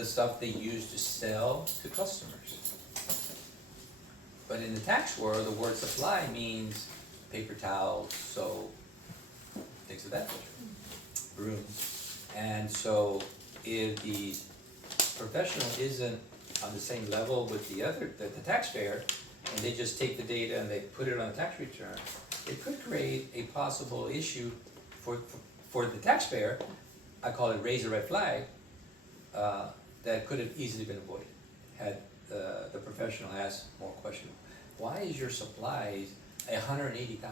the stuff they use to sell to customers. But in the tax world, the word supply means paper towels, soap, things of that nature, brooms. And so if the professional isn't on the same level with the taxpayer, and they just take the data and they put it on a tax return, it could create a possible issue for the taxpayer. I call it raise a red flag, that could have easily been avoided had the professional asked more questions. Why is your supplies $180,000? Right?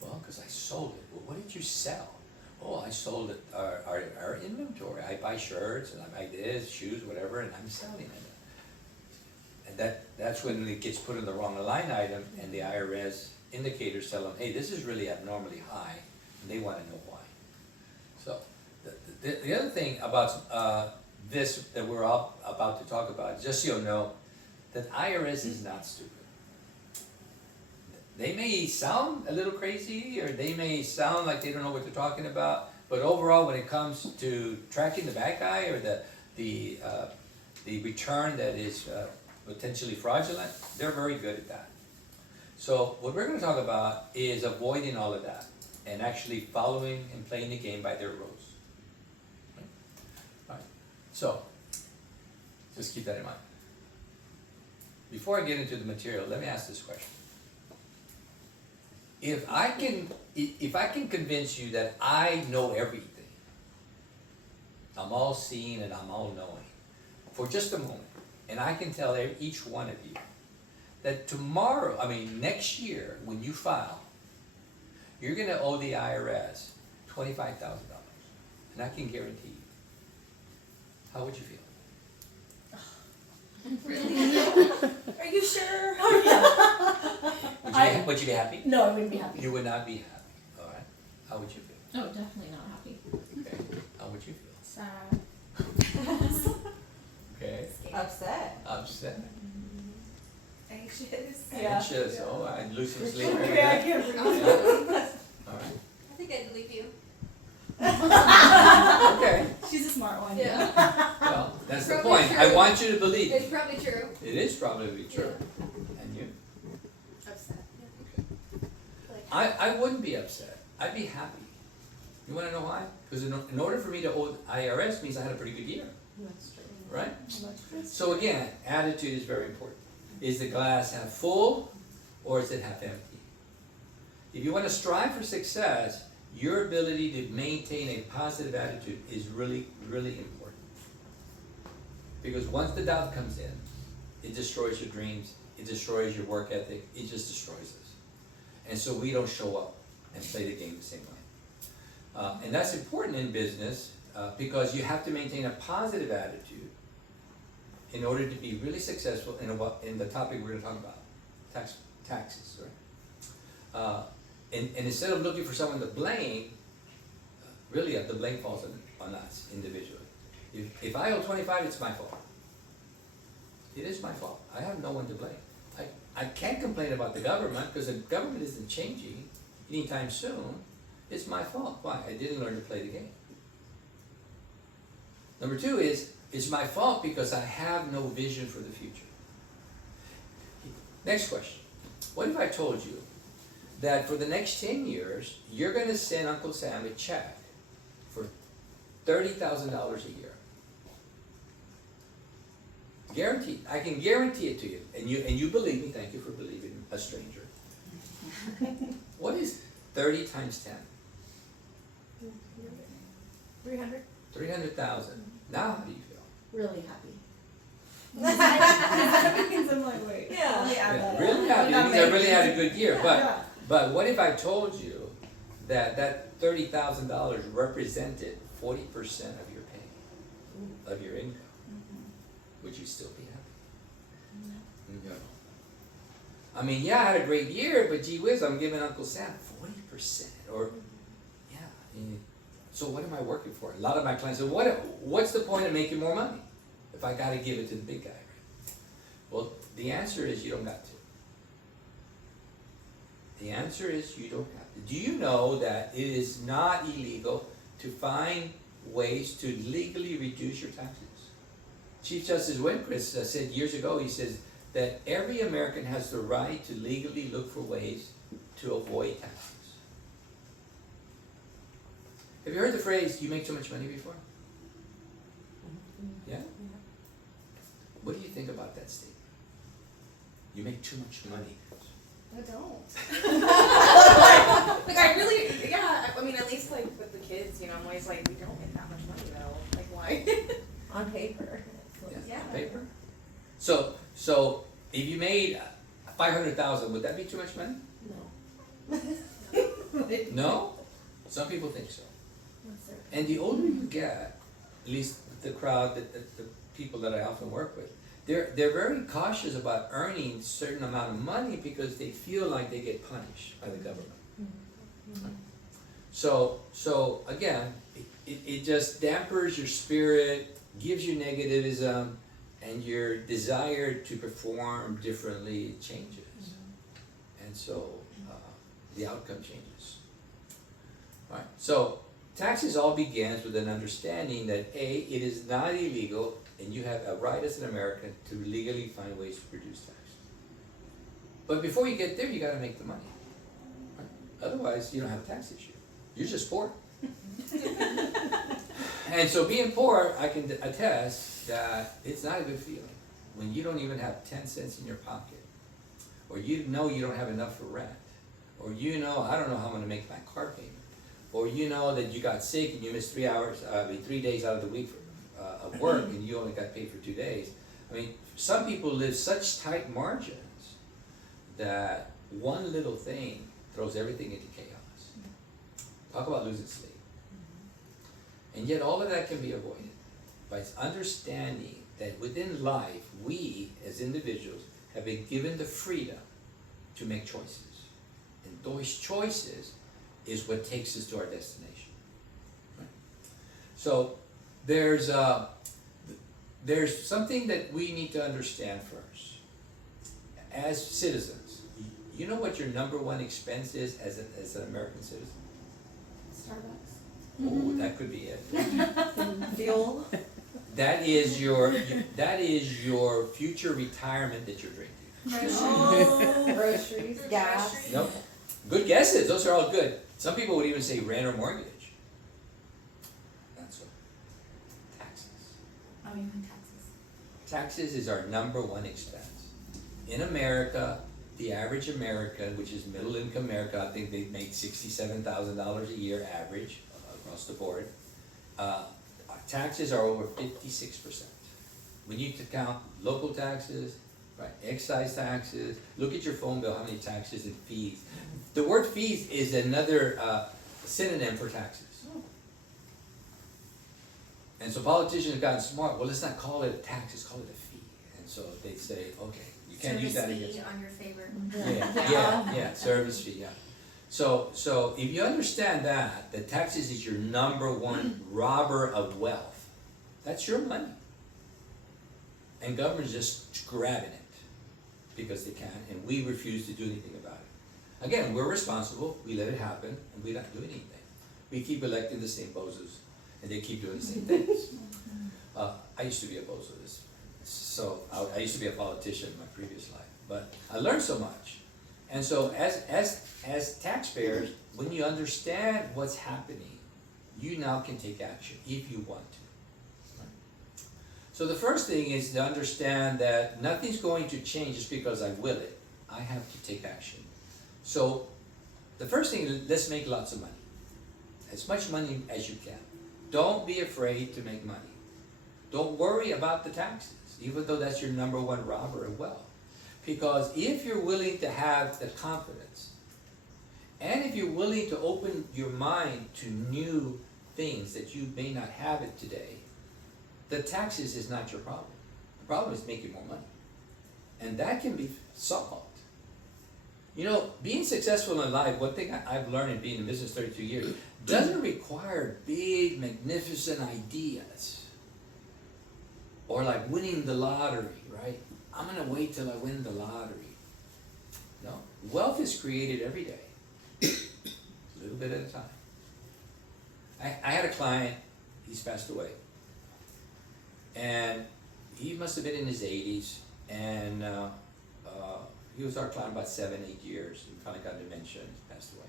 Well, because I sold it. Well, what did you sell? Oh, I sold it, our inventory. I buy shirts and I buy this, shoes, whatever, and I'm selling it. And that's when it gets put in the wrong line item, and the IRS indicators tell them, hey, this is really abnormally high, and they want to know why. So the other thing about this that we're all about to talk about, just so you'll know, that IRS is not stupid. They may sound a little crazy, or they may sound like they don't know what they're talking about, but overall, when it comes to tracking the bad guy or the return that is potentially fraudulent, they're very good at that. So what we're going to talk about is avoiding all of that and actually following and playing the game by their rules. All right. So just keep that in mind. Before I get into the material, let me ask this question. If I can convince you that I know everything, I'm all seeing and I'm all knowing, for just a moment, and I can tell each one of you that next year when you file, you're going to owe the IRS $25,000, and I can guarantee you. How would you feel? Really? Are you sure? Would you be happy? No, I wouldn't be happy. You would not be happy. All right. How would you feel? Oh, definitely not happy. Okay. How would you feel? Sad. Okay. Upset. Upset. Anxious. Yeah. Anxious. Oh, I'd lose some sleep. every Okay, I night. can't breathe. All right. I think I'd delete you. Okay. She's a smart one. Yeah. Well, that's the Probably point. true. I want you to believe It's it. probably true. It is probably true. And you? Upset. Yeah. Like, I wouldn't be upset. I'd be happy. You want to know why? Because in order for me to owe IRS means I had a pretty good year, That's true. right? That's true. So again, attitude is very important. Is the glass half full or is it half empty? If you want to strive for success, your ability to maintain a positive attitude is really, really important. Because once the doubt comes in, it destroys your dreams, it destroys your work ethic, it just destroys us. And so we don't show up and play the game the same way. And that's important in business because you have to maintain a positive attitude in order to be really successful in the topic we're going to talk about, taxes, right? And instead of looking for someone to blame, really the blame falls on us individually. If I owe 25, it's my fault. It is my fault. I have no one to blame. I can't complain about the government because the government isn't changing anytime soon. It's my fault. Why? I didn't learn to play the game. Number two is, it's my fault because I have no vision for the future. Next question. What if I told you that for the next 10 years, you're going to send Uncle Sam a check for $30,000 a year? Guaranteed. I can guarantee it to you. And you believe me. Thank you for believing a stranger. What is 30 times 10? 300. 300,000. Now how do you feel? Really happy. Everything's in my way. Yeah. Yeah, really happy. That means I really had a good year. Yeah. But what if I told you that $30,000 represented 40% of your pay, of your income? Would you still be happy? No. I mean, yeah, I had a great year, but gee whiz, I'm giving Uncle Sam 40%. Or, yeah. So what am I working for? A lot of my clients say, what's the point of making more money if I got to give it to the big guy? Well, the answer is you don't got to. The answer is you don't have to. Do you know that it is not illegal to find ways to legally reduce your taxes. Chief Justice Rehnquist said years ago, he says that every American has the right to legally look for ways to avoid taxes. Have you heard the phrase, you make too much money before? Yeah? What do you think about that statement? You make too much money. I don't. Like I really, yeah, I mean, at least like with the kids, I'm always like, we don't make that much money though, like why? On paper. Yeah. Paper? So if you made 500,000, would that be too much money? No. No? Some people think so. And the older you get, at least the crowd, the people that I often work with, they're very cautious about earning a certain amount of money because they feel like they get punished by the government. So again, it just dampers your spirit, gives you negativism, and your desire to perform differently changes. And so the outcome changes. All right, so taxes all begins with an understanding that A, it is not illegal, and you have a right as an American to legally find ways to reduce tax. But before you get there, you gotta make the money. Right? Otherwise, you don't have a tax issue. You're just poor. And so being poor, I can attest that it's not a good feeling when you don't even have 10 cents in your pocket, or you know you don't have enough for rent, or I don't know how I'm gonna make my car payment, or that you got sick and you missed 3 days out of the week of work and you only got paid for 2 days. I mean, some people live such tight margins that one little thing throws everything into chaos. Talk about losing sleep. And yet all of that can be avoided by understanding that within life, we as individuals have been given the freedom to make choices. And those choices is what takes us to our destination. Right? So there's something that we need to understand first. As citizens, you know what your number one expense is as an American citizen? Starbucks. Oh, that could be it. Fuel. That is your future retirement that you're drinking. Groceries, gas. Nope. Good guesses. Those are all good. Some people would even say rent or mortgage. That's what. Taxes. Oh, you mean taxes. Taxes is our number one expense. In America, the average American, which is middle income America, I think they make $67,000 a year average across the board. Taxes are over 56%. When you count local taxes, right, excise taxes, look at your phone bill, how many taxes and fees. The word fees is another synonym for taxes. And so politicians have gotten smart, well, let's not call it a tax, let's call it a fee. And so they say, okay, you can't use that Service against. fee on your favor. Yeah, service fee, yeah. So if you understand that, the taxes is your number one robber of wealth. That's your money. And government's just grabbing it because they can, and we refuse to do anything about it. Again, we're responsible, we let it happen, and we don't do anything. We keep electing the same bozos, and they keep doing the same things. I used to be a bozo, so I used to be a politician in my previous life, but I learned so much. And so as taxpayers, when you understand what's happening, you now can take action if you want to. Right? So the first thing is to understand that nothing's going to change just because I will it. I have to take action. So the first thing is, let's make lots of money. As much money as you can. Don't be afraid to make money. Don't worry about the taxes, even though that's your number one robber of wealth. Because if you're willing to have the confidence, and if you're willing to open your mind to new things that you may not have it today, the taxes is not your problem. The problem is making more money. And that can be solved. Being successful in life, one thing I've learned in being in business 32 years, doesn't require big, magnificent ideas. Or like winning the lottery, right? I'm gonna wait till I win the lottery. No, wealth is created every day, a little bit at a time. I had a client, he's passed away. And he must have been in his 80s, and he was our client about 7-8 years. He finally got dementia and he passed away.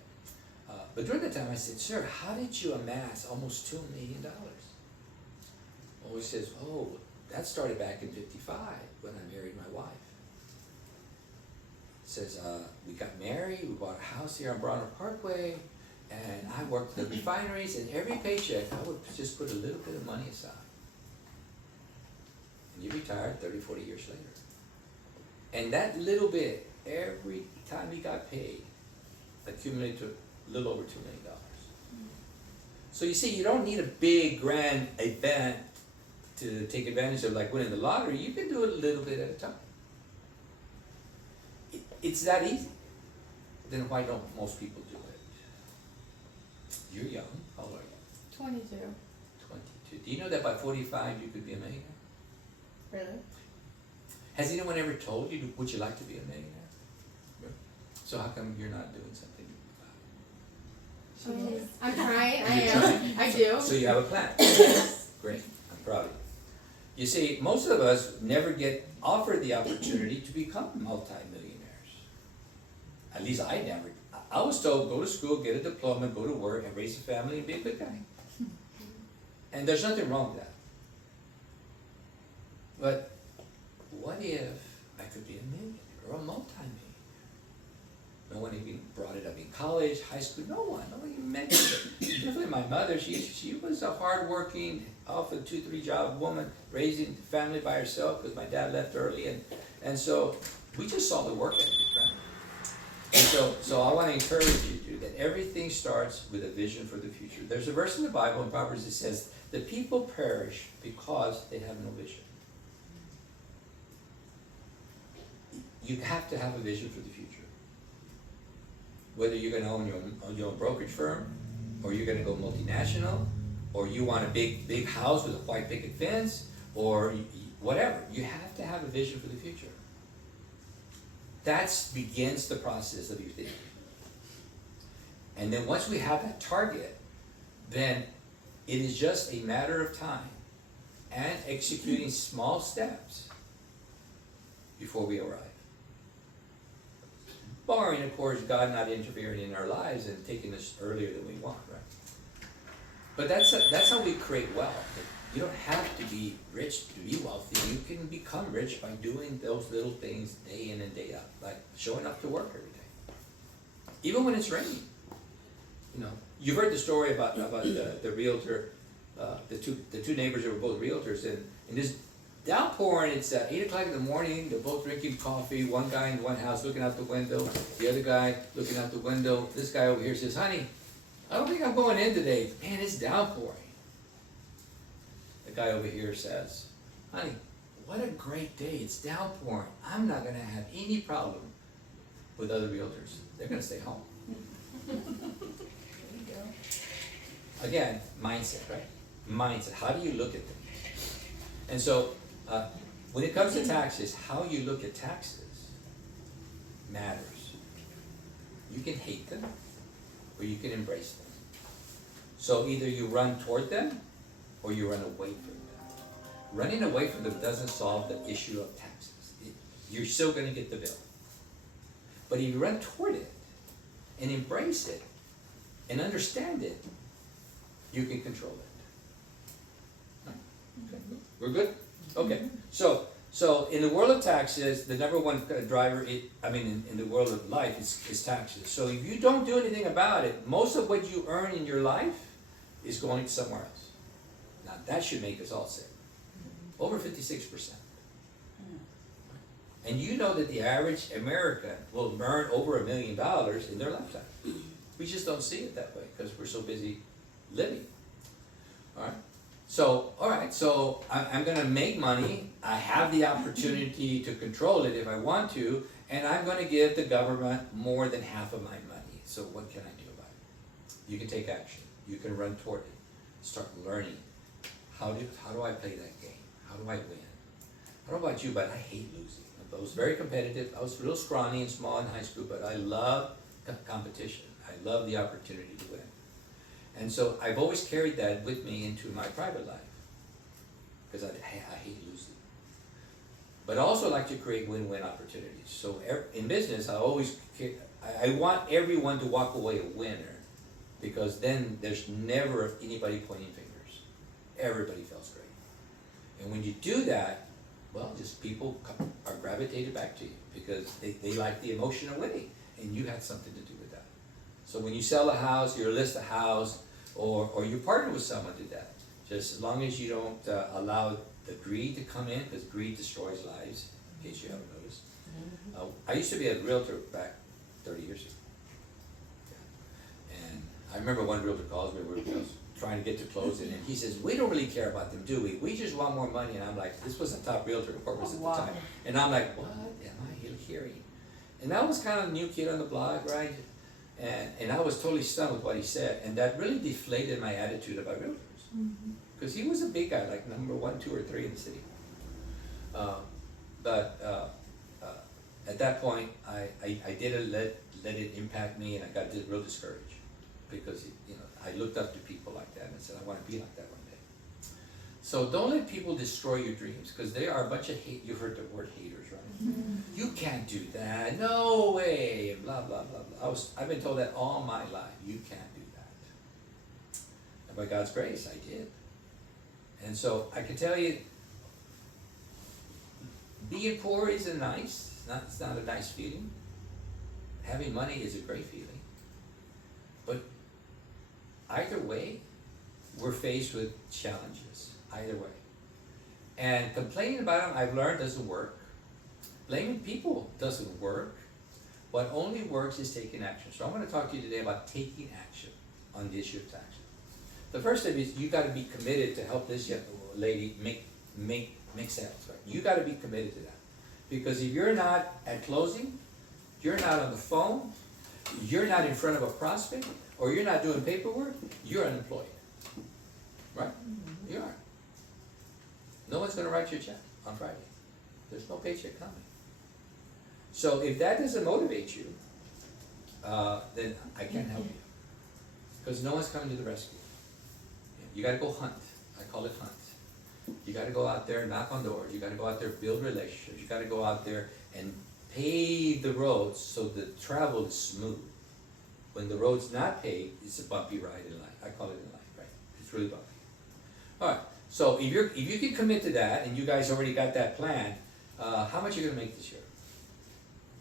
But during that time I said, sir, how did you amass almost $2 million? Well, he says, oh, that started back in 55 when I married my wife. Says, we got married, we bought a house here on Bronner Parkway, and I worked at the refineries, and every paycheck I would just put a little bit of money aside. And you retired 30, 40 years later. And that little bit, every time he got paid, accumulated to a little over $2 million. So you see, you don't need a big grand event to take advantage of, like winning the lottery. You can do it a little bit at a time. It's that easy. Then why don't most people do it? You're young. How old are you? 22. 22. Do you know that by 45 you could be a millionaire? Really? Has anyone ever told you, would you like to be a millionaire? No. So how come you're not doing something about it? I'm trying. I You're am. trying? I do. So you have a plan. Great. I'm proud of you. You see, most of us never get offered the opportunity to become multi-millionaires. At least I never. I was told, go to school, get a diploma, go to work, and raise a family, and be a good guy. And there's nothing wrong with that. But what if I could be a millionaire or a multi-millionaire? No one even brought it up in college, high school. No one even mentioned it. Definitely my mother. She was a hardworking, often 2-3 job woman, raising the family by herself because my dad left early, and so we just saw the work ethic, right? And so I want to encourage you that everything starts with a vision for the future. There's a verse in the Bible in Proverbs that says, "The people perish because they have no vision." You have to have a vision for the future. Whether you're going to own your own brokerage firm, or you're going to go multinational, or you want a big house with a white picket fence, or whatever, you have to have a vision for the future. That begins the process of your thinking. And then once we have that target, then it is just a matter of time and executing small steps before we arrive. Barring, of course, God not interfering in our lives and taking us earlier than we want, right? But that's how we create wealth. You don't have to be rich to be wealthy. You can become rich by doing those little things day in and day out, like showing up to work every day, even when it's raining. You know, you've heard the story about the realtor, the two neighbors that were both realtors, and in this downpouring, it's 8 o'clock in the morning. They're both drinking coffee. One guy in one house looking out the window, the other guy looking out the window. This guy over here says, "Honey, I don't think I'm going in today. Man, it's downpouring." The guy over here says, "Honey, what a great day. It's downpouring. I'm not going to have any problem with other realtors. They're going to stay home." Again, mindset, right? Mindset. How do you look at things? And so, when it comes to taxes, how you look at taxes matters. You can hate them, or you can embrace them. So either you run toward them, or you run away from them. Running away from them doesn't solve the issue of taxes. You're still going to get the bill. But if you run toward it, and embrace it, and understand it, you can control it. Okay. We're good? Okay. So in the world of taxes, the number one driver, in the world of life is taxes. So if you don't do anything about it, most of what you earn in your life is going somewhere else. Now that should make us all sick. Over 56%. And you know that the average American will earn over $1 million in their lifetime. We just don't see it that way because we're so busy living. All right. So I'm going to make money. I have the opportunity to control it if I want to, and I'm going to give the government more than half of my money. So what can I do about it? You can take action. You can run toward it. Start learning. How do I play that game? How do I win? I don't know about you, but I hate losing. I was very competitive. I was real scrawny and small in high school, but I love competition. I love the opportunity to win. And so I've always carried that with me into my private life, because I hate losing. But I also like to create win-win opportunities. So in business, I want everyone to walk away a winner, because then there's never anybody pointing fingers. Everybody feels great. And when you do that, well, just people are gravitated back to you, because they like the emotion of winning, and you had something to do with that. So when you sell a house, you list a house, or you partner with someone to do that, just as long as you don't allow the greed to come in, because greed destroys lives, in case you haven't noticed. I used to be a realtor back 30 years ago. Yeah. And I remember one realtor calls me, I was trying to get to closing, and he says, we don't really care about them, do we? We just want more money. And I'm like, this was a top realtor, of course, at the time. And I'm like, what am I hearing? And I was kind of a new kid on the block, right? And I was totally stunned with what he said, and that really deflated my attitude about realtors. Because he was a big guy, like number 1, 2, or 3 in the city. But at that point, I didn't let it impact me, and I got real discouraged, because I looked up to people like that, and I said, I want to be like that one day. So don't let people destroy your dreams, because they are a bunch of hate. You've heard the word haters, right? You can't do that. No way. Blah blah blah blah. I've been told that all my life. You can't do that. And by God's grace, I did. And so I can tell you, being poor isn't nice. It's not a nice feeling. Having money is a great feeling. But either way, we're faced with challenges. Either way. And complaining about them, I've learned, doesn't work. Blaming people doesn't work. What only works is taking action. So I'm going to talk to you today about taking action on the issue of taxes. The first step is you got to be committed to help this young lady make sales. Right? You got to be committed to that, because if you're not at closing, you're not on the phone, you're not in front of a prospect, or you're not doing paperwork, you're unemployed. Right? You are. No one's going to write you a check on Friday. There's no paycheck coming. So if that doesn't motivate you, then I can't help you, because no one's coming to the rescue. You got to go hunt. I call it hunt. You got to go out there, knock on doors. You got to go out there, build relationships. You got to go out there and pave the roads so the travel is smooth. When the road's not paved, it's a bumpy ride in life. I call it in life, right? It's really bumpy. All right. So if you can commit to that, and you guys already got that plan, how much are you going to make this year?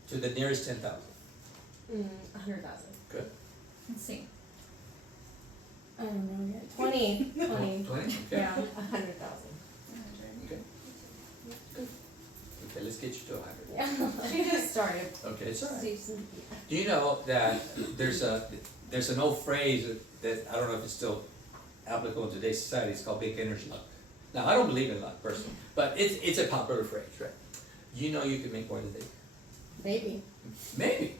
To the nearest 10,000. 100,000. Good. Let's see. I don't know yet. 20. 20. 20? Okay. Yeah, 100,000. Okay. Good. Okay, let's get you to 100. Yeah. She just started. Okay, it's all right. Season. Do you know that there's an old phrase that I don't know if it's still applicable in today's society. It's called beginner's luck. Now, I don't believe in luck personally, but it's a popular phrase, right? You know you can make more than they. Maybe. Maybe.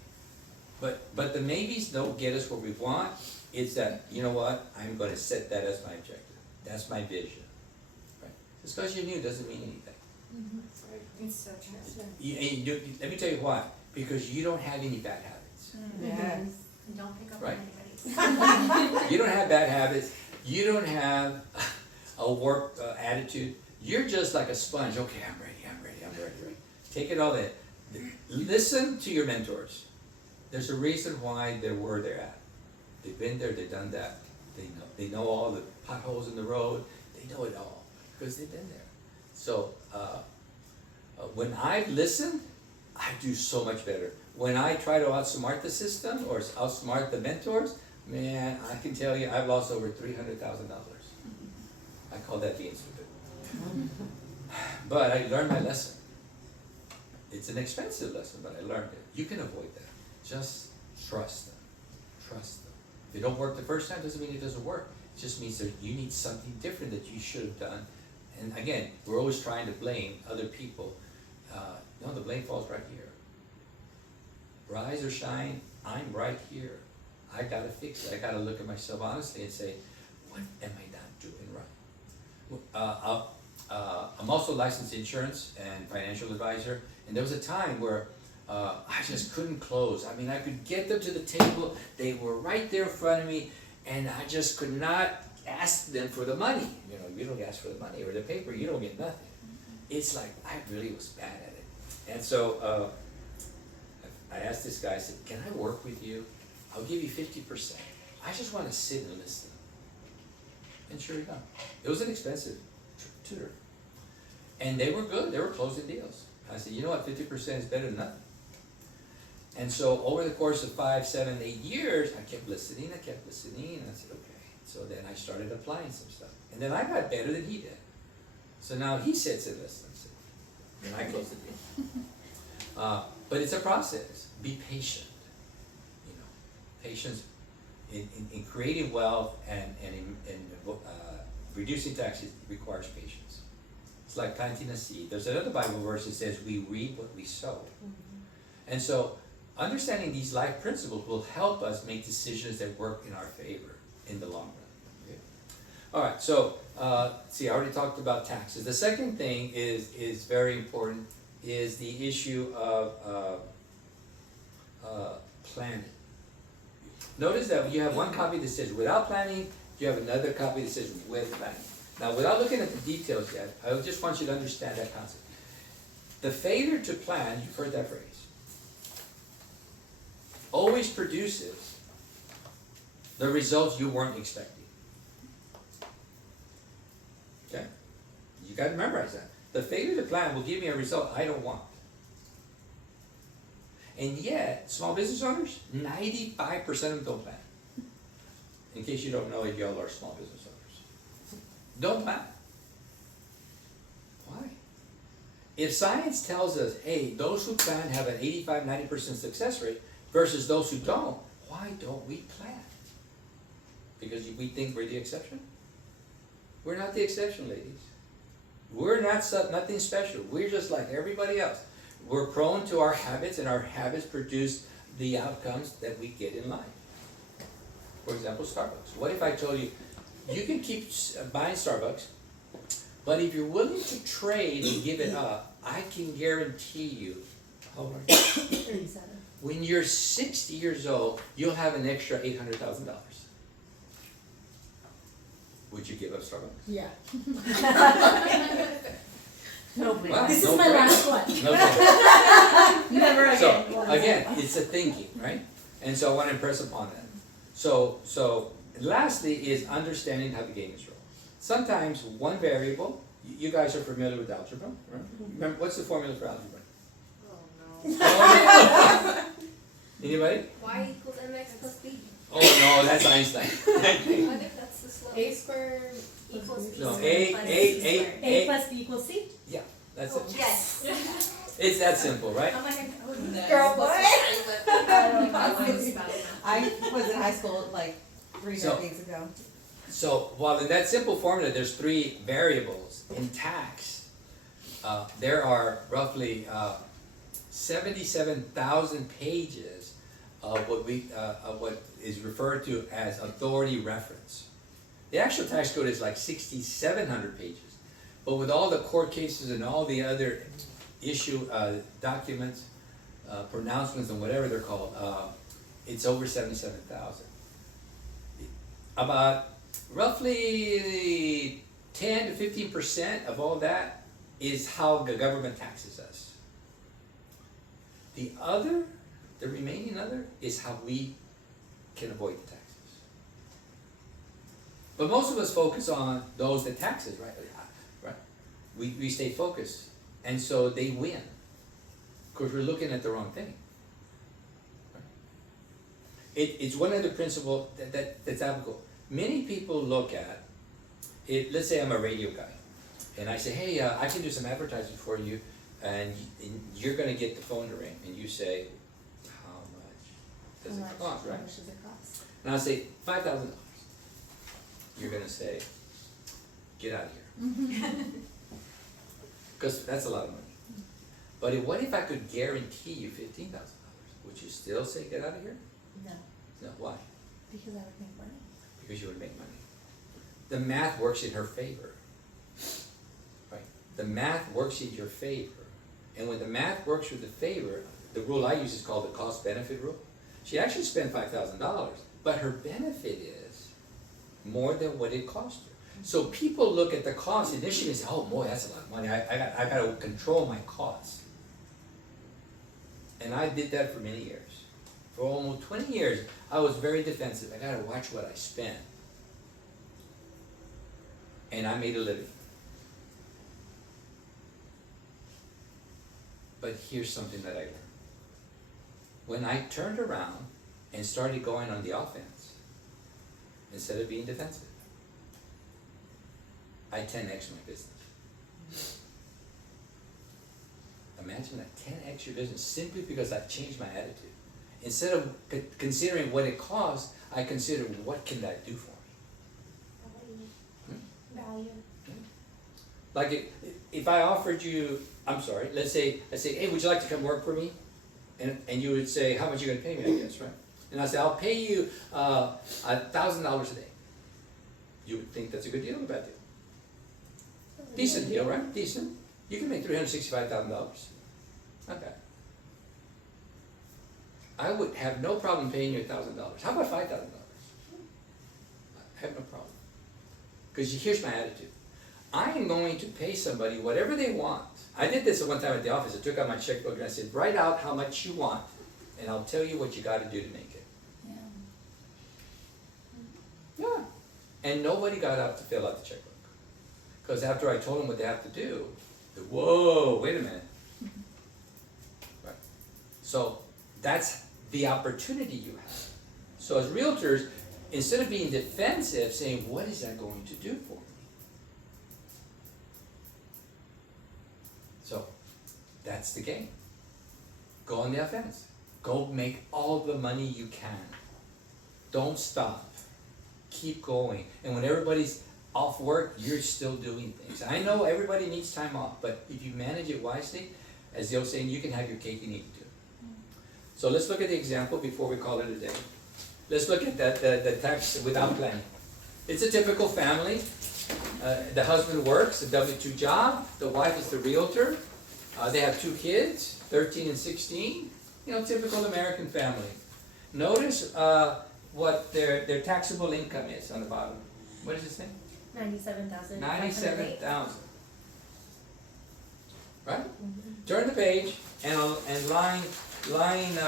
But the maybes don't get us where we want. It's that, you know what, I'm going to set that as my objective. That's my vision. Right? Just because you're new doesn't mean anything. It's so true. Let me tell you why. Because you don't have any bad habits. Yes. And don't pick up Right. on anybody's. You don't have bad habits. You don't have a work attitude. You're just like a sponge. Okay, I'm ready. Take it all in. Listen to your mentors. There's a reason why they're where they're at. They've been there, they've done that. They know all the potholes in the road. They know it all because they've been there. So when I listen, I do so much better. When I try to outsmart the system or outsmart the mentors, man, I can tell you I've lost over $300,000. I call that being stupid. But I learned my lesson. It's an expensive lesson, but I learned it. You can avoid that. Just trust them. Trust them. If it don't work the first time, doesn't mean it doesn't work. It just means that you need something different that you should have done. And again, we're always trying to blame other people. No, the blame falls right here. Rise or shine, I'm right here. I gotta fix it. I gotta look at myself honestly and say, what am I not doing right? I'm also licensed insurance and financial advisor, and there was a time where I just couldn't close. I mean, I could get them to the table, they were right there in front of me, And I just could not ask them for the money. You know, you don't ask for the money or the paper, you don't get nothing. It's like, I really was bad at it. And so, I asked this guy, I said, can I work with you? I'll give you 50%. I just want to sit and listen. And sure enough, it was an expensive tutor. And they were good, they were closing deals. I said, you know what, 50% is better than nothing. And so over the course of 5, 7, 8 years, I kept listening, and I said, okay. So then I started applying some stuff. And then I got better than he did. So now he sits and listens, and I close the deal. But it's a process. Be patient. You know, patience in creating wealth and reducing taxes requires patience. It's like planting a seed. There's another Bible verse that says we reap what we sow. And so understanding these life principles will help us make decisions that work in our favor in the long run. Okay? All right, so see, I already talked about taxes. The second thing is very important, is the issue of planning. Notice that you have one copy that says without planning, you have another copy that says with planning. Now, without looking at the details yet, I just want you to understand that concept. The failure to plan, you've heard that phrase, always produces the results you weren't expecting. Okay? You got to memorize that. The failure to plan will give me a result I don't want. And yet, small business owners, 95% of them don't plan. In case you don't know it, y'all are small business owners. Don't plan. Why? If science tells us, hey, those who plan have an 85-90% success rate versus those who don't, why don't we plan? Because we think we're the exception? We're not the exception, ladies. We're not nothing special. We're just like everybody else. We're prone to our habits, and our habits produce the outcomes that we get in life. For example, Starbucks. What if I told you, you can keep buying Starbucks, but if you're willing to trade and give it up, I can guarantee you, how old are you? 37. When you're 60 years old, you'll have an extra $800,000. Would you give up Starbucks? Yeah. No, please. Wow, This no is my brainer. last one. No brainer. Never again. So, again, it's a thinking, right? And so I want to impress upon that. So lastly is understanding how the game is rolled. Sometimes one variable, you guys are familiar with algebra, right? Remember, what's the formula for algebra? Oh, no. Anybody? Y equals mx plus b. Oh no, that's Einstein. I think that's the slope. A squared equals B No, squared plus C squared. A plus B equals C? Yeah, that's it. Yes. It's that simple, right? I'm like, Girl, boy. I was in high school like three So- decades ago. So while in that simple formula there's 3 variables, in tax, there are roughly 77,000 pages of what is referred to as authority reference. The actual tax code is like 6,700 pages, but with all the court cases and all the other issue documents, pronouncements and whatever they're called, it's over 77,000. About roughly 10 to 15% of all that is how the government taxes us. The remaining other is how we can avoid the taxes. But most of us focus on those that tax us, right? Right. We stay focused, and so they win. Of course, we're looking at the wrong thing. It's one other principle that's applicable. Many people look at it. Let's say I'm a radio guy, and I say, hey, I can do some advertising for you, and you're going to get the phone to ring, and you say, how much does it cost, right? How much does it cost? And I'll say $5,000. You're going to say, get out of here, because that's a lot of money. But what if I could guarantee you $15,000? Would you still say get out of here? No, No, why? because I would make money. Because you would make money. The math works in her favor. Right? The math works in your favor. And when the math works with the favor, the rule I use is called the cost-benefit rule. She actually spent $5,000, but her benefit is more than what it cost her. So people look at the cost initially and say, oh boy, that's a lot of money, I gotta control my costs. And I did that for many years. For almost 20 years, I was very defensive. I gotta watch what I spend. And I made a living. But here's something that I learned. When I turned around and started going on the offense, instead of being defensive, I 10x my business. Imagine that, 10x your business simply because I changed my attitude. Instead of considering what it costs, I consider what can that do for me. Value. Like if I offered you, I'm sorry, let's say, hey, would you like to come work for me? And you would say, how much are you gonna pay me, I guess, right? And I say, I'll pay you $1,000 a day. You would think that's a good deal or a bad deal? Decent deal, right? Decent. You can make $365,000. Not bad. I would have no problem paying you $1,000. How about $5,000? I have no problem. Because here's my attitude. I am going to pay somebody whatever they want. I did this at one time at the office. I took out my checkbook and I said, write out how much you want, and I'll tell you what you got to do to make it. Yeah. And nobody got up to fill out the checkbook. Because after I told them what they have to do, they, whoa, wait a minute. Right. So that's the opportunity you have. So as realtors, instead of being defensive, saying, what is that going to do for me? So that's the game. Go on the offense. Go make all the money you can. Don't stop. Keep going. And when everybody's off work, you're still doing things. I know everybody needs time off, but if you manage it wisely, as the old saying, you can have your cake and eat it too. So let's look at the example before we call it a day. Let's look at the tax without planning. It's a typical family. The husband works a W-2 job. The wife is the realtor. They have 2 kids, 13 and 16. You know, typical American family. Notice what their taxable income is on the bottom. What is this thing? 97,000. 97,000. Right? Turn the page and line 21?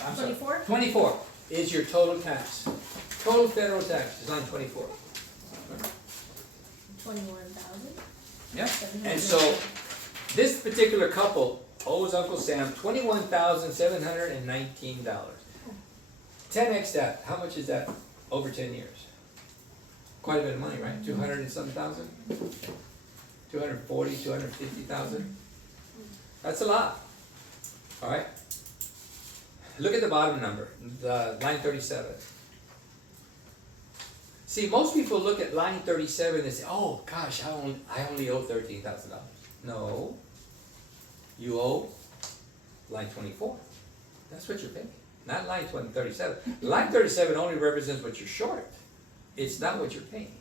I'm sorry. 24? 24 is your total tax. Total federal tax is line 24. 21,000. Yeah. And so this particular couple owes Uncle Sam $21,719. 10x that. How much is that over 10 years? Quite a bit of money, right? 200 and some thousand? 240, 250,000? That's a lot. All right? Look at the bottom number, line 37. See, most people look at line 37 and say, oh gosh, I only owe $13,000. No, you owe line 24. That's what you're paying, not line 37. Line 37 only represents what you're short. It's not what you're paying.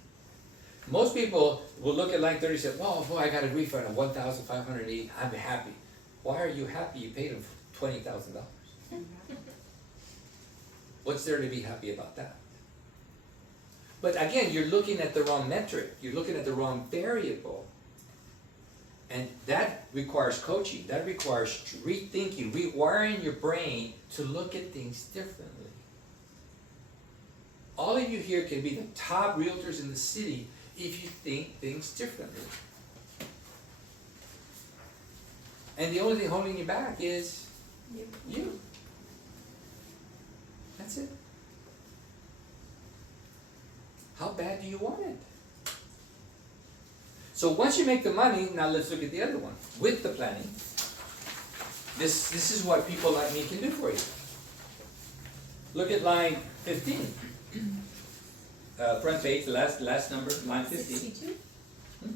Most people will look at line 37, oh boy, I got a refund of $1,580, I'm happy. Why are you happy? You paid them $20,000. What's there to be happy about that? But again, you're looking at the wrong metric. You're looking at the wrong variable. And that requires coaching. That requires rethinking, rewiring your brain to look at things differently. All of you here can be the top realtors in the city if you think things differently. And the only thing holding you back is you. That's it. How bad do you want it? So once you make the money, now let's look at the other one. With the planning, this is what people like me can do for you. Look at line 15. Front page, the last number, line 15. 62? Hmm?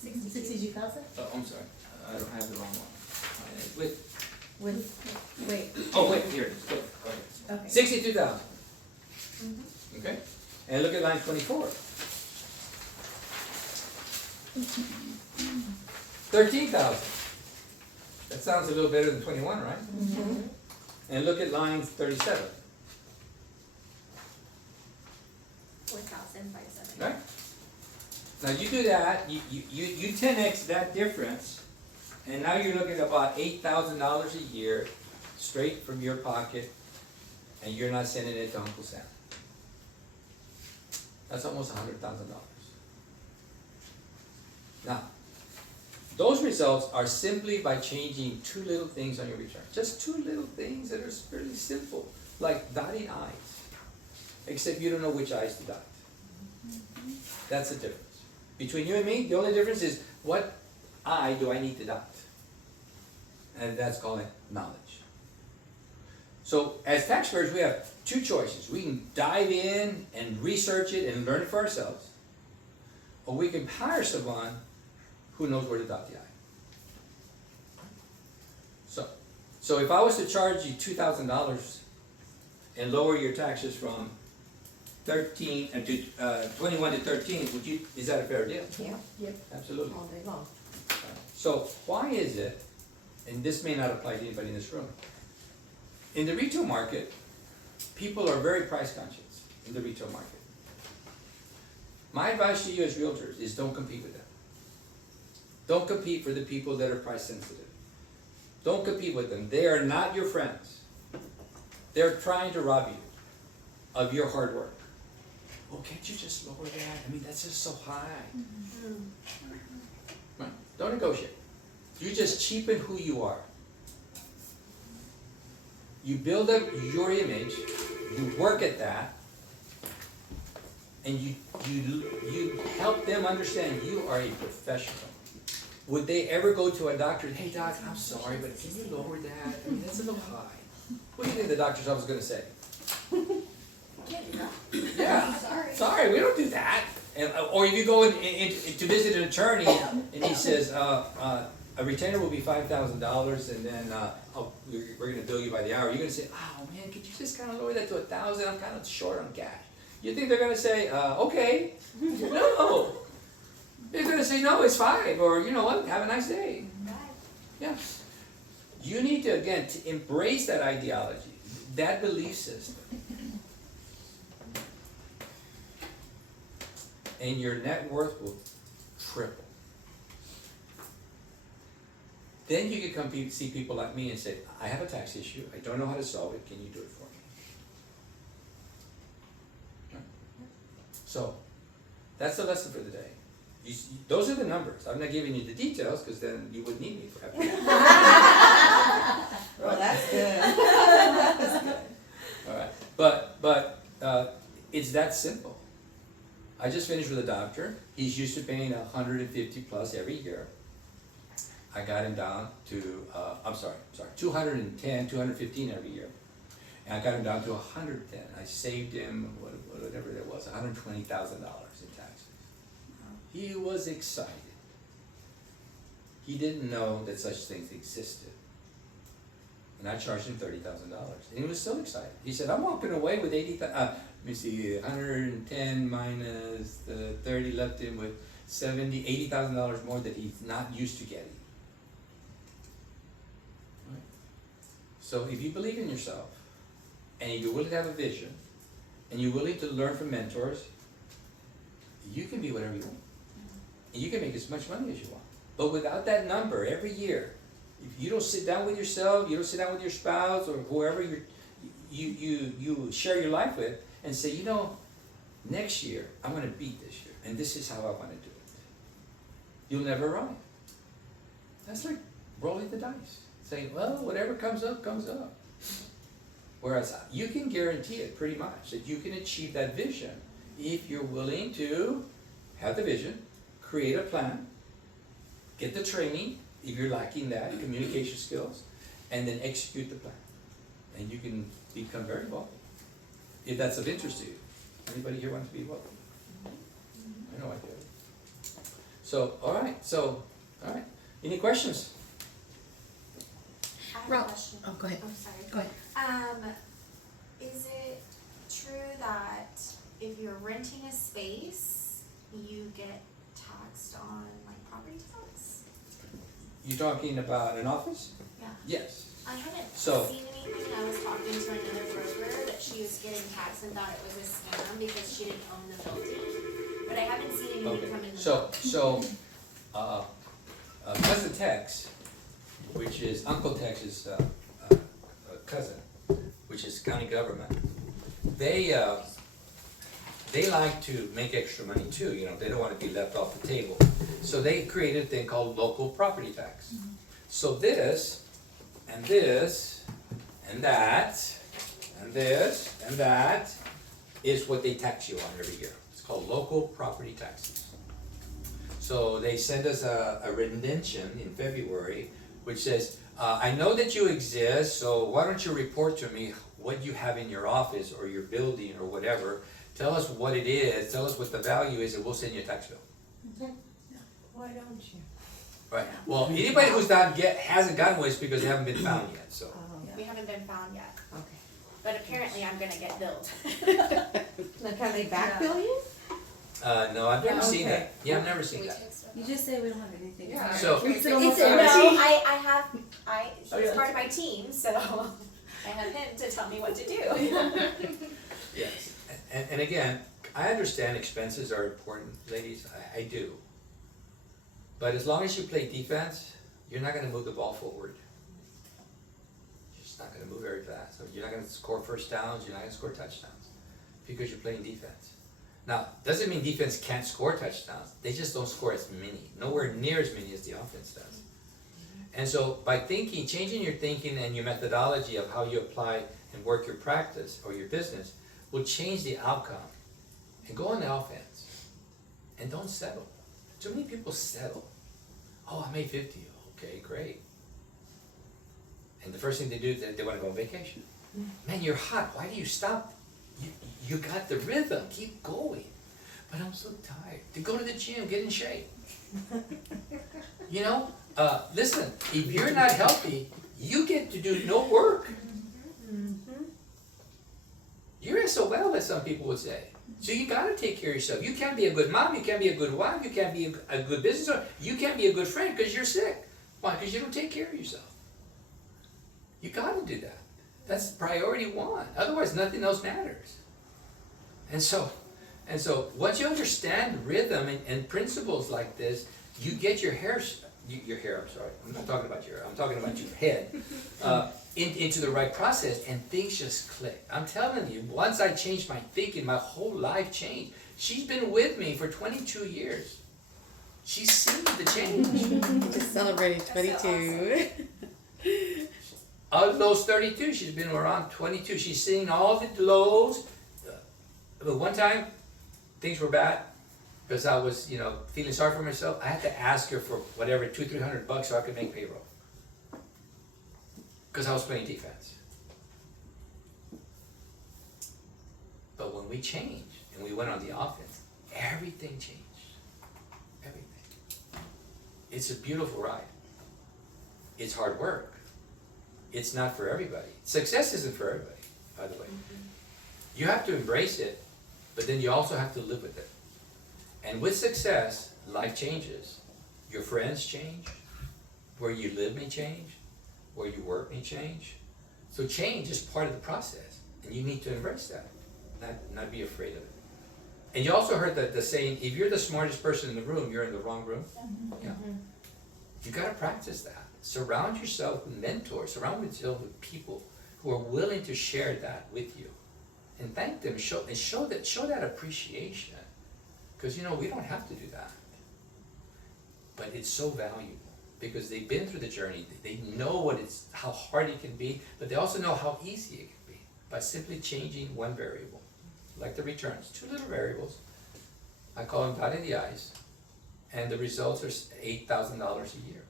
62,000? Oh, I'm sorry. I don't have the wrong one. Wait, Wait. here it is. Go ahead. Okay. 62,000. Okay? And look at line 24. 13,000. That sounds a little better than 21, right? And look at line 37. Now you do that, you 10x that difference, and now you're looking at about $8,000 a year straight from your pocket, and you're not sending it to Uncle Sam. That's almost $100,000. Now, those results are simply by changing two little things on your return. Just two little things that are fairly simple, like dotting I's. Except you don't know which I's to dot. That's the difference. Between you and me, the only difference is what I do I need to dot. And that's called knowledge. So as taxpayers, we have two choices. We can dive in and research it and learn it for ourselves. Or we can hire someone who knows where to dot the I. So if I was to charge you $2,000 and lower your taxes from 13 and to 21 to 13, is that a fair deal? Yeah, Yep. Absolutely. all day long. So why is it, and this may not apply to anybody in this room, in the retail market, people are very price conscious in the retail market. My advice to you as realtors is don't compete with them. Don't compete for the people that are price sensitive. Don't compete with them. They are not your friends. They're trying to rob you of your hard work. Oh, can't you just lower that? I mean, that's just so high. Right. Don't negotiate. You just cheapen who you are. You build up your image, you work at that, and you help them understand you are a professional. Would they ever go to a doctor, hey doc, I'm sorry, but can you lower that? I mean, that's a little high. What do you think the doctor's office is gonna say? Can't do that. Yeah, sorry, we don't do that. And, or if you go in to visit an attorney and he says, a retainer will be $5,000 and then we're gonna bill you by the hour, you're gonna say, oh man, could you just kinda lower that to $1,000? I'm kinda short on cash. You think they're gonna say, okay? No. They're gonna say, no, it's $5, or you know what, have a nice day. Yeah. You need to, again, to embrace that ideology, that belief system. And your net worth will triple. Then you can come see people like me and say, I have a tax issue, I don't know how to solve it, can you do it for me? Right. So, that's the lesson for the day. Those are the numbers. I'm not giving you the details because then you wouldn't need me for half. Well, that's good. All right, but it's that simple. I just finished with a doctor. He's used to paying 150 plus every year. I got him down to 210, 215 every year, and I got him down to 110. I saved him whatever it was, $120,000 in taxes. He was excited. He didn't know that such things existed. And I charged him $30,000. And he was so excited. He said, I'm walking away with 110 minus the 30 left him with $80,000 more that he's not used to getting. Right? So if you believe in yourself, and you're willing to have a vision, and you're willing to learn from mentors, you can be whatever you want. And you can make as much money as you want. But without that number every year, if you don't sit down with yourself, you don't sit down with your spouse or whoever you share your life with and say, you know, next year I'm going to beat this year and this is how I want to do it. You'll never arrive. That's like rolling the dice. Saying, well, whatever comes up, comes up. Whereas you can guarantee it pretty much that you can achieve that vision if you're willing to have the vision, create a plan, get the training, if you're lacking that, communication skills, and then execute the plan. And you can become very wealthy, if that's of interest to you. Anybody here want to be wealthy? I know I do. So, all right. Any questions? I have Rob. a question. Oh, go ahead. I'm sorry. Go ahead. Is it true that if you're renting a space, you get taxed on like property tax? You talking about an office? Yeah. Yes. I haven't So- seen anything. I was talking to another broker that she was getting taxed and thought it was a scam because she didn't own the building. but I haven't seen anything Okay, come in. cousin Tex, which is Uncle Tex's cousin, which is county government, they like to make extra money too, you know, they don't wanna be left off the table. So they created a thing called local property tax. So this, and this, and that, and this, and that is what they tax you on every year. It's called local property taxes. So they send us a rendition in February, which says, I know that you exist, so why don't you report to me what you have in your office or your building or whatever. Tell us what it is, tell us what the value is, and we'll send you a tax bill. Why don't you? Right, well, anybody who's hasn't gotten one is because they haven't been found yet, so. We haven't been found yet, Okay. but apparently I'm gonna get billed. Now, can they back bill you? No, I've never seen Okay. that. Yeah, I've never seen that. You just say we don't have anything. Yeah. So- It's No, almost I have, he's Oh, yeah. part of my team, so I have him to tell me what to do. Yes, and again, I understand expenses are important, ladies, I do. But as long as you play defense, you're not gonna move the ball forward. You're just not gonna move very fast. So you're not gonna score first downs, you're not gonna score touchdowns, because you're playing defense. Now, doesn't mean defense can't score touchdowns, they just don't score as many, nowhere near as many as the offense does. And so by changing your thinking and your methodology of how you apply and work your practice or your business will change the outcome. And go on the offense. And don't settle. Too many people settle. Oh, I made 50. Okay, great. And the first thing they do is they want to go on vacation. Man, you're hot. Why do you stop? You got the rhythm. Keep going. But I'm so tired. To go to the gym, get in shape. You know, listen, if you're not healthy, you get to do no work. You're SOL, as some people would say. So you gotta take care of yourself. You can't be a good mom, you can't be a good wife, you can't be a good business owner, you can't be a good friend because you're sick. Why? Because you don't take care of yourself. You gotta do that. That's priority one. Otherwise, nothing else matters. And so once you understand rhythm and principles like this, you get your hair, I'm sorry, I'm not talking about your hair, I'm talking about your head, into the right process, and things just click. I'm telling you, once I changed my thinking, my whole life changed. She's been with me for 22 years. She's seen the change. Just celebrated 22. Out of those 32, she's been around 22. She's seen all the lows. But one time, things were bad because I was, feeling sorry for myself. I had to ask her for whatever, $200-300 so I could make payroll. Because I was playing defense. But when we changed and we went on the offense, everything changed. Everything. It's a beautiful ride. It's hard work. It's not for everybody. Success isn't for everybody, by the way. You have to embrace it, but then you also have to live with it. And with success, life changes. Your friends change. Where you live may change. Where you work may change. So change is part of the process, and you need to embrace that, not be afraid of it. And you also heard the saying, if you're the smartest person in the room, you're in the wrong room. Yeah. You gotta practice that. Surround yourself with mentors, surround yourself with people who are willing to share that with you. And thank them, show that appreciation. Because we don't have to do that. But it's so valuable. Because they've been through the journey, they know how hard it can be, but they also know how easy it can be by simply changing one variable, like the returns, 2 little variables. I call them dotting the I's, and the results are $8,000 a year,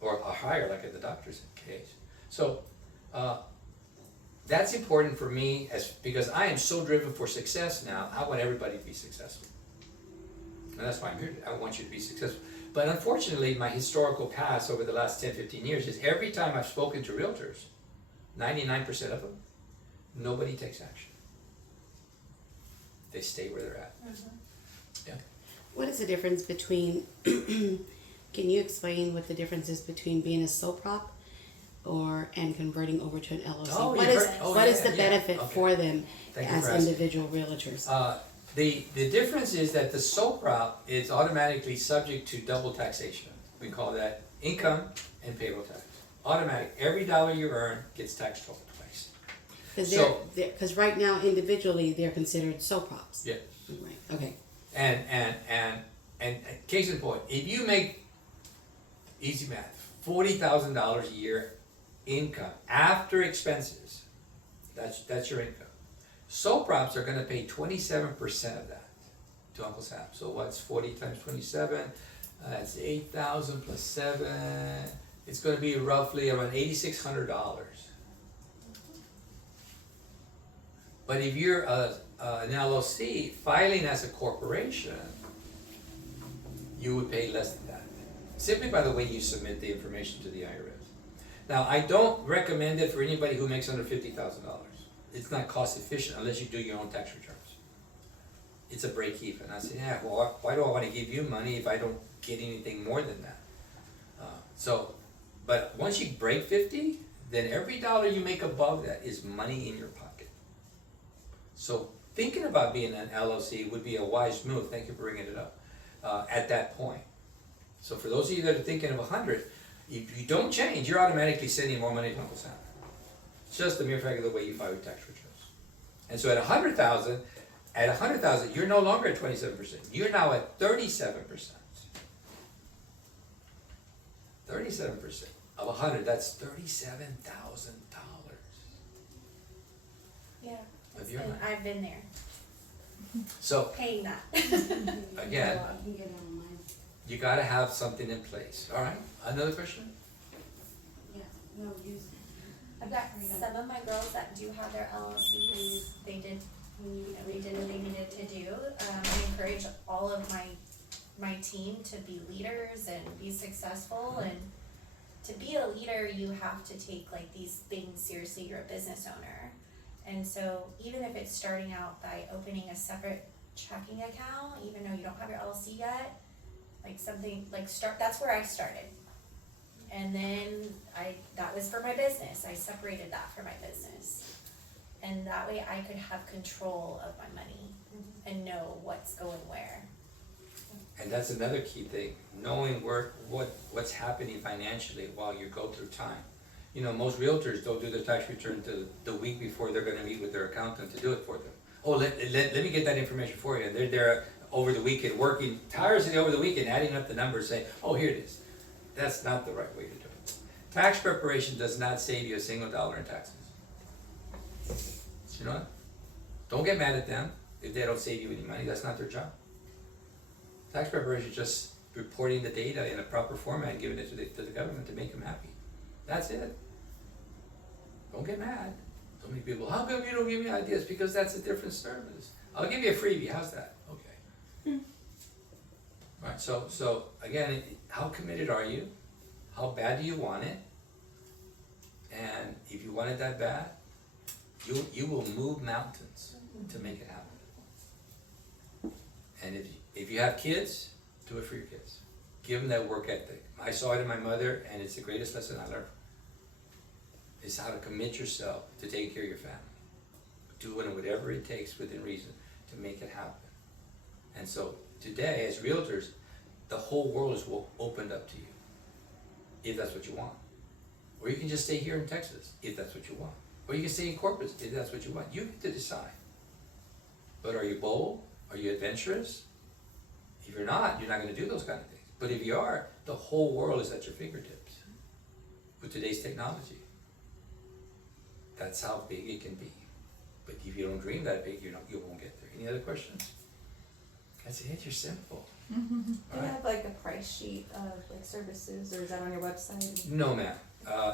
or higher, like in the doctor's case. So that's important for me, because I am so driven for success now. I want everybody to be successful, and that's why I'm here. I want you to be successful. But unfortunately, my historical past over the last 10-15 years is every time I've spoken to realtors, 99% of them, nobody takes action. They stay where they're at. Yeah. What is the difference between, can you explain what the difference is between being a sole prop and converting over to an LLC? Oh, What you've is heard- oh, what is yeah, the yeah. benefit Okay. for them Thank you as for asking. individual realtors? The difference is that the sole prop is automatically subject to double taxation. We call that income and payroll tax. Automatic, every dollar you earn gets taxed twice. Because right now individually they're considered sole props. Yeah. Right. Okay. And case in point, if you make, easy math, $40,000 a year income after expenses, that's your income. Sole props are gonna pay 27% of that to Uncle Sam. So what's 40 times 27? That's 8,000 plus 7. It's gonna be roughly around $8,600. But if you're an LLC filing as a corporation, you would pay less than that, simply by the way you submit the information to the IRS. Now, I don't recommend it for anybody who makes under $50,000. It's not cost efficient unless you do your own tax returns. It's a break even. I say, yeah, well, why do I wanna give you money if I don't get anything more than that? But once you break 50, then every dollar you make above that is money in your pocket. So thinking about being an LLC would be a wise move, thank you for bringing it up, at that point. So for those of you that are thinking of 100, if you don't change, you're automatically sending more money to Uncle Sam. It's just the mere fact of the way you file your tax returns. And so at 100,000, you're no longer at 27%. You're now at 37%. 37% of 100, that's $37,000. Yeah. Of your And money. I've been there, So paying that. again, you gotta have something in place. All right, another question? I've got some of my girls that do have their LLCs, they did what they needed to do. I encourage all of my team to be leaders and be successful, and to be a leader, you have to take like these things seriously. You're a business owner. And so even if it's starting out by opening a separate checking account, even though you don't have your LLC yet, like something, like that's where I started. And then that was for my business, I separated that for my business. And that way I could have control of my money and know what's going where. And that's another key thing, knowing what's happening financially while you go through time. You know, most realtors don't do their tax return till the week before they're gonna meet with their accountant to do it for them. Oh, let me get that information for you, and they're there over the weekend, working tirelessly over the weekend, adding up the numbers, saying, oh, here it is. That's not the right way to do it. Tax preparation does not save you a single dollar in taxes. You know what? Don't get mad at them if they don't save you any money, that's not their job. Tax preparation is just reporting the data in a proper format and giving it to the government to make them happy. That's it. Don't get mad. So many people, how come you don't give me ideas? Because that's a different service. I'll give you a freebie, how's that? Okay. Alright, so again, how committed are you? How bad do you want it? And if you want it that bad, you will move mountains to make it happen. And if you have kids, do it for your kids. Give them that work ethic. I saw it in my mother, and it's the greatest lesson I learned. Is how to commit yourself to taking care of your family. Doing whatever it takes within reason to make it happen. And so today, as realtors, the whole world is opened up to you, if that's what you want. Or you can just stay here in Texas, if that's what you want. Or you can stay in Corpus, if that's what you want. You get to decide. But are you bold? Are you adventurous? If you're not, you're not going to do those kind of things. But if you are, the whole world is at your fingertips with today's technology. That's how big it can be. But if you don't dream that big, you won't get there. Any other questions? That's it, you're simple. Do you Alright. have like a price sheet of like services, or is that on your website? No, ma'am.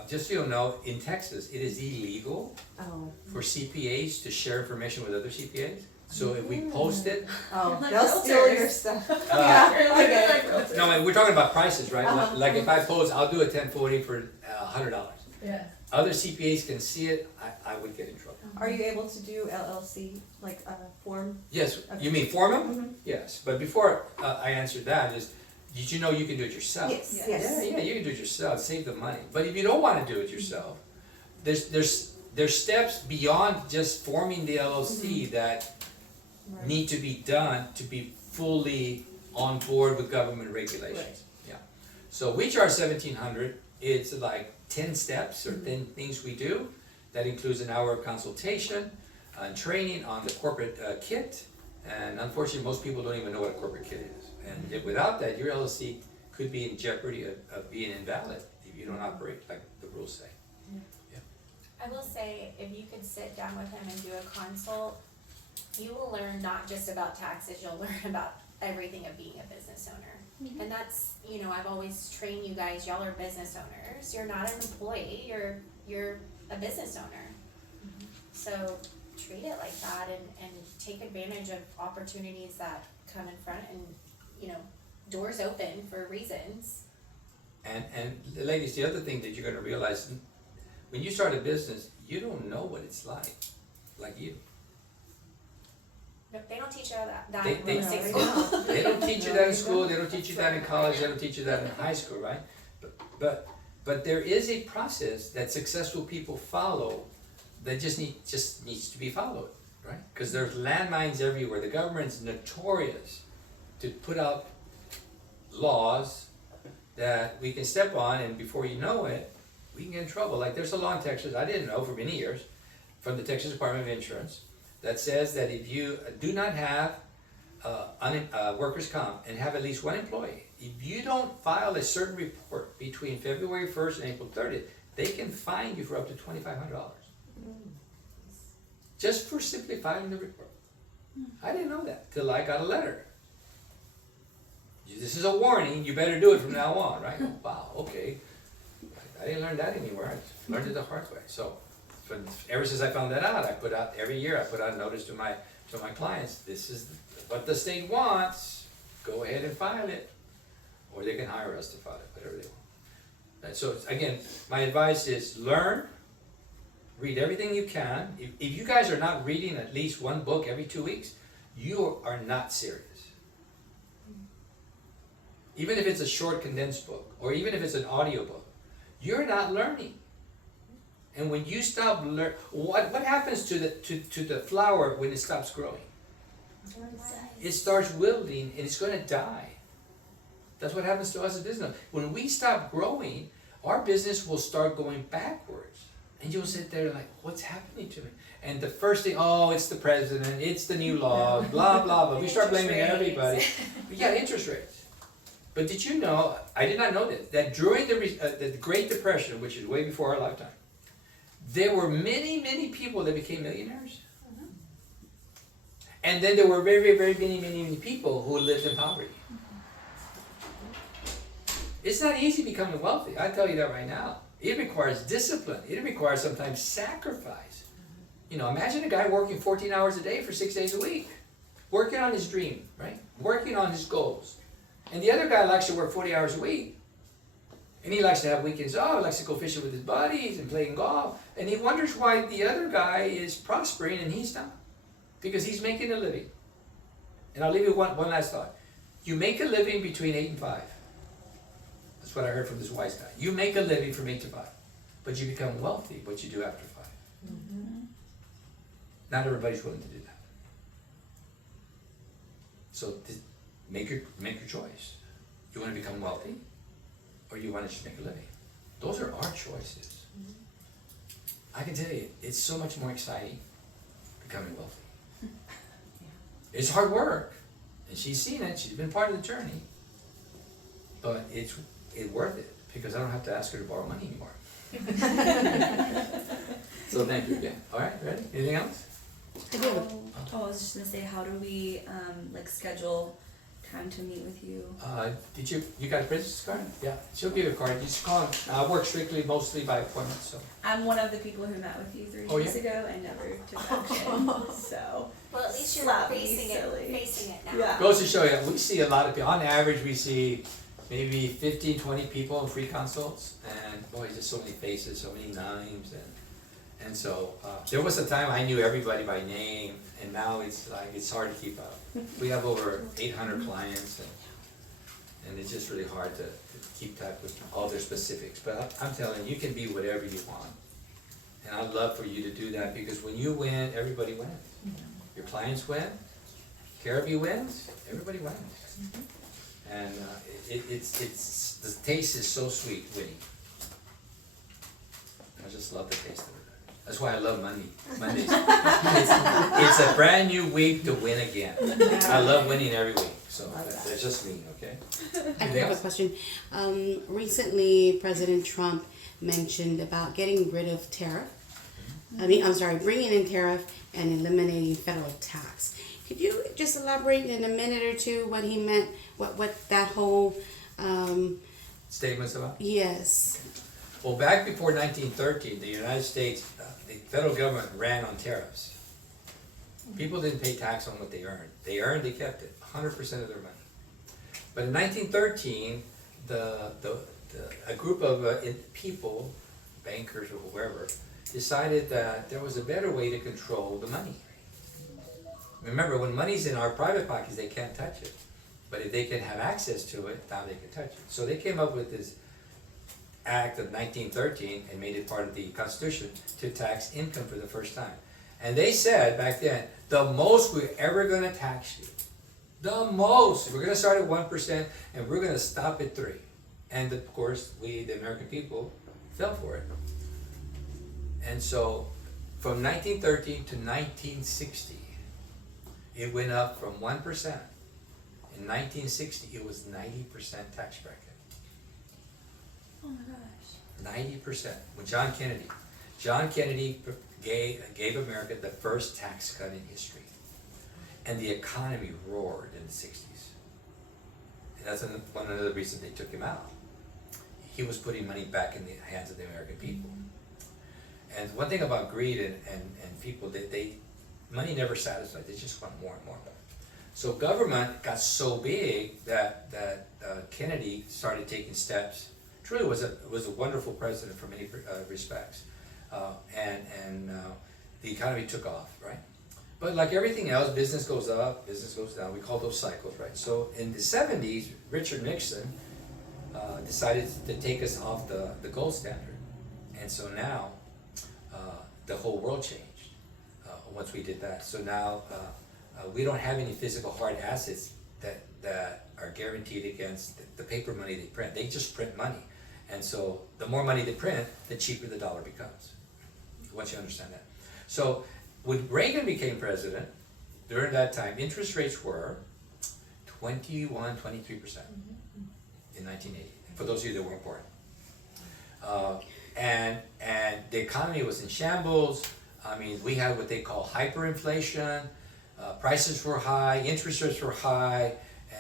Just so you know, in Texas, it is illegal Oh. for CPAs to share information with other CPAs. So if we post it, Oh, Like they'll steal realtors. your stuff. Uh, Yeah, I get it. no, we're talking about prices, right? Uh-huh. Like if I post, I'll do a 1040 for $100. Yeah. Other CPAs can see it, I would get in trouble. Are you able to do LLC, like form? Yes, Okay. you mean form them? Mhm. Yes, but before I answer that is, did you know you can do it yourself? Yes, Yeah. yes. Yeah, you can do it yourself, save the money. But if you don't want to do it yourself, there's steps beyond just forming the LLC that need to be done to be fully on board with government regulations. Right. Yeah. So we charge 1,700. It's like 10 steps or 10 things we do. That includes an hour of consultation and training on the corporate kit. And unfortunately, most people don't even know what a corporate kit is. And if without that, your LLC could be in jeopardy of being invalid if you don't operate like the rules say. I will say, if you could sit down with him and do a consult, you will learn not just about taxes, you'll learn about everything of being a business owner. And that's, you know, I've always trained you guys, y'all are business owners, you're not an employee, you're a business owner. So treat it like that and take advantage of opportunities that come in front and, you know, doors open for reasons. And ladies, the other thing that you're gonna realize, when you start a business, you don't know what it's like you. No, they don't teach you that They- in they- real estate school. They don't teach you that in school, they don't teach you that in college, they don't teach you that in high school, right? But there is a process that successful people follow that just needs to be followed, right? Cause there's landmines everywhere, the government's notorious to put out laws that we can step on, and before you know it, we can get in trouble. Like there's a law in Texas, I didn't know for many years, from the Texas Department of Insurance, that says that if you do not have workers' comp and have at least one employee, if you don't file a certain report between February 1st and April 30th, they can fine you for up to $2,500. Just for simply filing the report. I didn't know that till I got a letter. This is a warning, you better do it from now on, right? Oh, wow, okay. I didn't learn that anywhere, I learned it the hard way. So, ever since I found that out, every year I put out a notice to my clients, this is what the state wants, go ahead and file it. Or they can hire us to file it, whatever they want. And so, again, my advice is learn, read everything you can. If you guys are not reading at least one book every 2 weeks, you are not serious. Even if it's a short condensed book, or even if it's an audio book, you're not learning. And when you stop learning, what happens to the flower when it stops growing? It starts wilting and it's going to die. That's what happens to us as business. When we stop growing, our business will start going backwards. And you'll sit there like, what's happening to me? And the first thing, oh, it's the president, it's the new laws, blah, blah, blah. We start blaming everybody. Yeah, interest rates. But did you know, I did not know this, that during the Great Depression, which is way before our lifetime, there were many, many people that became millionaires. And then there were very, very many people who lived in poverty. It's not easy becoming wealthy, I tell you that right now. It requires discipline, it requires sometimes sacrifice. You know, imagine a guy working 14 hours a day for 6 days a week, working on his dream, right? Working on his goals. And the other guy likes to work 40 hours a week. And he likes to have weekends off, he likes to go fishing with his buddies and playing golf. And he wonders why the other guy is prospering and he's not. Because he's making a living. And I'll leave you one last thought. You make a living between 8 and 5. That's what I heard from this wise guy. You make a living from 8 to 5. But you become wealthy what you do after 5. Not everybody's willing to do that. So make your choice. You want to become wealthy, or you want to just make a living? Those are our choices. I can tell you, it's so much more exciting becoming wealthy. It's hard work, and she's seen it. She's been part of the journey, but it's worth it because I don't have to ask her to borrow money anymore. So thank you again. All right, ready? Anything else? I was just gonna say, how do we like schedule time to meet with you? Did you got a business card? Yeah, she'll give you a card. You just call. I work strictly mostly by appointment, so. I'm one of the people who met with you 3 Oh, weeks yeah? ago and never took action. So Well, at least you're Slap me facing silly. it now. Yeah. Goes to show you, we see a lot of people, on average, we see maybe 15, 20 people in free consults, and boy, just so many faces, so many names, and so, there was a time I knew everybody by name, and now it's like, it's hard to keep up. We have over 800 clients, and it's just really hard to keep track with all their specifics, but I'm telling you, you can be whatever you want. And I'd love for you to do that, because when you win, everybody wins. Your clients win, Caribbean wins, everybody wins. And it's the taste is so sweet, winning. I just love the taste of it. That's why I love Mondays. It's a brand new week to win again. I love winning every week, so that's just me, okay? I Anything have a else? question. Recently, President Trump mentioned about getting rid of tariff. Bringing in tariff and eliminating federal tax. Could you just elaborate in a minute or two what he meant, what that whole, Statements about? yes. Well, back before 1913, the United States, the federal government ran on tariffs. People didn't pay tax on what they earned. They kept it, 100% of their money. But in 1913, a group of people, bankers or whoever, decided that there was a better way to control the money. Remember, when money's in our private pockets, they can't touch it. But if they can have access to it, now they can touch it. So they came up with this Act of 1913 and made it part of the Constitution to tax income for the first time. And they said back then, the most we're ever going to tax you, the most, we're going to start at 1% and we're going to stop at 3%. And of course, we, the American people, fell for it. And so from 1913 to 1960, it went up from 1%. In 1960, it was 90% tax bracket. Oh my gosh. 90%. When John Kennedy gave America the first tax cut in history. And the economy roared in the 60s. And that's one of the reasons they took him out. He was putting money back in the hands of the American people. And one thing about greed and people, they money never satisfies. They just want more and more. So government got so big that Kennedy started taking steps. Truly was a wonderful president for many respects, and the economy took off, right? But like everything else, business goes up, business goes down. We call those cycles, right? So in the 70s, Richard Nixon decided to take us off the gold standard, and so now the whole world changed once we did that. So now we don't have any physical hard assets that are guaranteed against the paper money they print. They just print money. And so the more money they print, the cheaper the dollar becomes, once you understand that. So when Reagan became president, during that time, interest rates were 21, 23% in 1980, for those of you that weren't born. And the economy was in shambles. I mean, we had what they call hyperinflation. Prices were high, interest rates were high,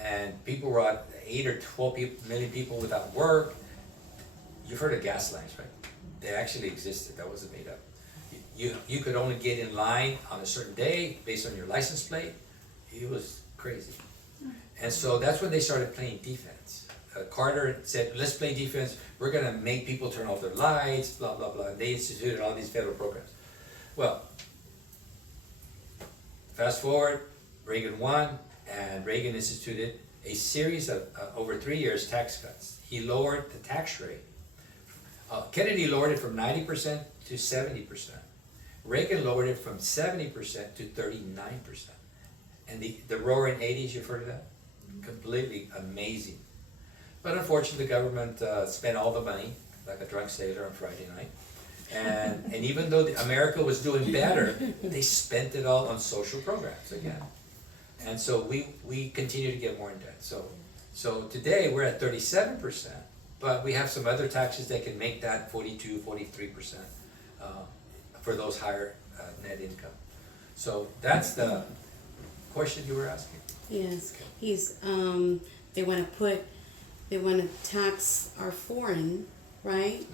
and people were at 8 or 12 million people without work. You've heard of gas lines, right? They actually existed. That wasn't made up. You could only get in line on a certain day based on your license plate. It was crazy. And so that's when they started playing defense. Carter said, let's play defense. We're going to make people turn off their lights, blah, blah, blah. They instituted all these federal programs. Well, fast forward, Reagan won, and Reagan instituted a series of, over 3 years, tax cuts. He lowered the tax rate. Kennedy lowered it from 90% to 70%. Reagan lowered it from 70% to 39%. And the roaring 80s, you've heard of that? Completely amazing. But unfortunately, the government spent all the money, like a drunk sailor on Friday night. And even though America was doing better, they spent it all on social programs again. And so we continue to get more in debt. So today we're at 37%, but we have some other taxes that can make that 42, 43% for those higher net income. So that's the question you were asking. Yes, they want to tax our foreign, right?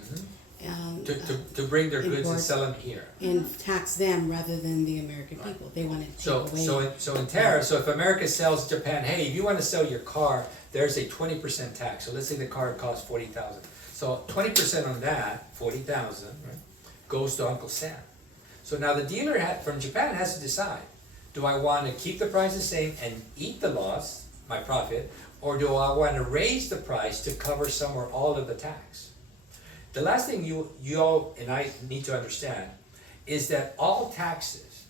To bring their goods and import sell them here. and tax them rather than the American people. They want to take away. So in tariffs, so if America sells Japan, hey, if you want to sell your car, there's a 20% tax. So let's say the car costs $40,000. So 20% on that, $40,000, right, goes to Uncle Sam. So now the dealer from Japan has to decide, do I want to keep the price the same and eat the loss, my profit, or do I want to raise the price to cover some or all of the tax? The last thing you all and I need to understand is that all taxes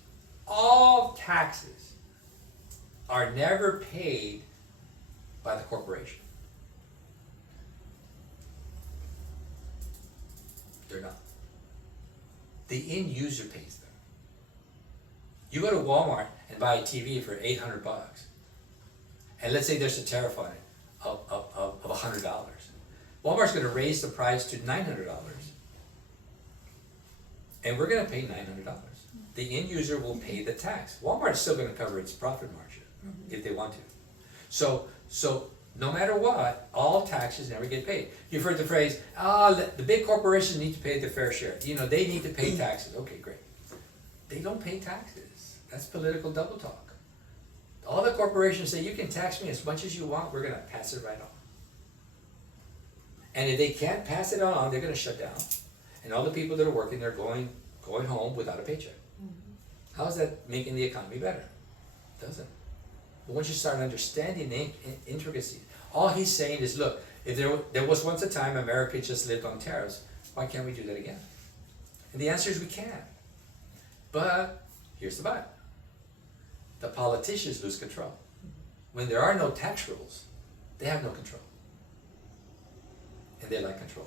are never paid by the corporation. They're not. The end user pays them. You go to Walmart and buy a TV for $800, and let's say there's a tariff on it of $100. Walmart's gonna raise the price to $900, and we're gonna pay $900. The end user will pay the tax. Walmart's still gonna cover its profit margin if they want to. So no matter what, all taxes never get paid. You've heard the phrase, the big corporations need to pay the fair share. You know, they need to pay taxes. Okay, great. They don't pay taxes. That's political double talk. All the corporations say, you can tax me as much as you want, we're gonna pass it right on. And if they can't pass it on, they're gonna shut down. And all the people that are working, they're going home without a paycheck. How is that making the economy better? Doesn't. But once you start understanding the intricacies, all he's saying is, look, if there was once a time America just lived on tariffs, why can't we do that again? And the answer is we can. But here's the but. The politicians lose control. When there are no tax rules, they have no control. And they like control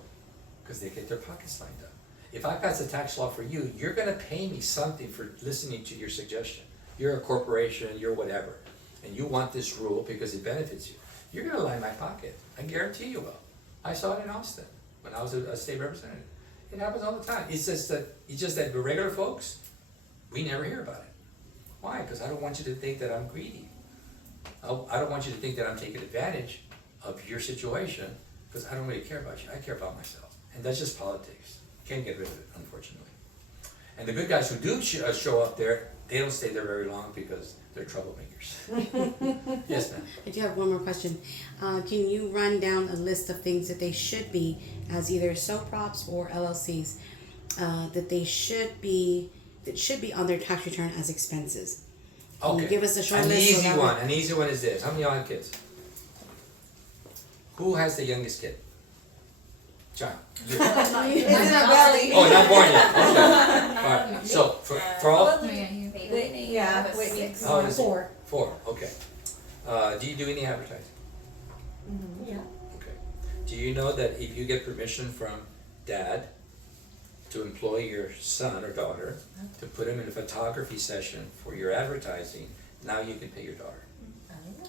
because they get their pockets lined up. If I pass a tax law for you, you're gonna pay me something for listening to your suggestion. You're a corporation, you're whatever, and you want this rule because it benefits you. You're gonna line my pocket. I guarantee you will. I saw it in Austin when I was a state representative. It happens all the time. It's just that the regular folks, we never hear about it. Why? Because I don't want you to think that I'm greedy. I don't want you to think that I'm taking advantage of your situation because I don't really care about you. I care about myself. And that's just politics. Can't get rid of it, unfortunately. And the good guys who do show up there, they don't stay there very long because they're troublemakers. Yes, ma'am. I do have one more question. Can you run down a list of things that they should be as either sole props or LLCs that should be on their tax return as expenses? Can you give us a short An list? easy one. An easy one is this. How many of y'all have kids? Who has the youngest kid? John. It's in a belly. Oh, not born yet. Okay. All right. So for all. Whitney. Yeah, was Whitney. 6. How old is he? 4. 4. Okay. Do you do any advertising? Yeah. Okay. Do you know that if you get permission from dad to employ your son or daughter to put him in a photography session for your advertising, now you can pay your daughter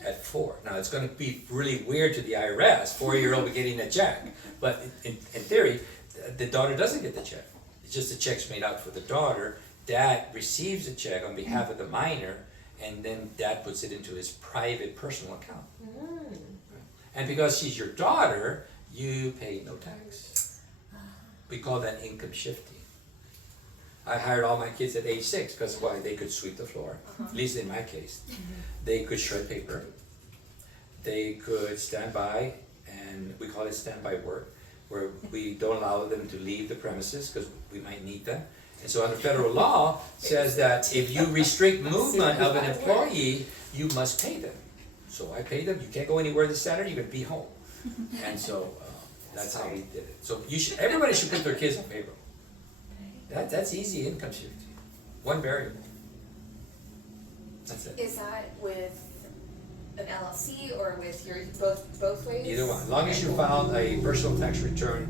at 4. Now it's going to be really weird to the IRS, 4-year-old getting a check, but in theory, the daughter doesn't get the check. It's just the check's made out for the daughter. Dad receives the check on behalf of the minor, and then dad puts it into his private personal account. And because she's your daughter, you pay no tax. We call that income shifting. I hired all my kids at age 6 because why? They could sweep the floor, at least in my case. They could shred paper. They could stand by, and we call it standby work, where we don't allow them to leave the premises because we might need them. And so under federal law says that if you restrict movement of an employee, you must pay them. So I pay them. You can't go anywhere this Saturday. You're gonna be home. And so that's how we did it. So everybody should put their kids on payroll. That's easy income shifting. One variable. That's it. Is that with an LLC or with your both ways? Either one. As long as you filed a personal tax return,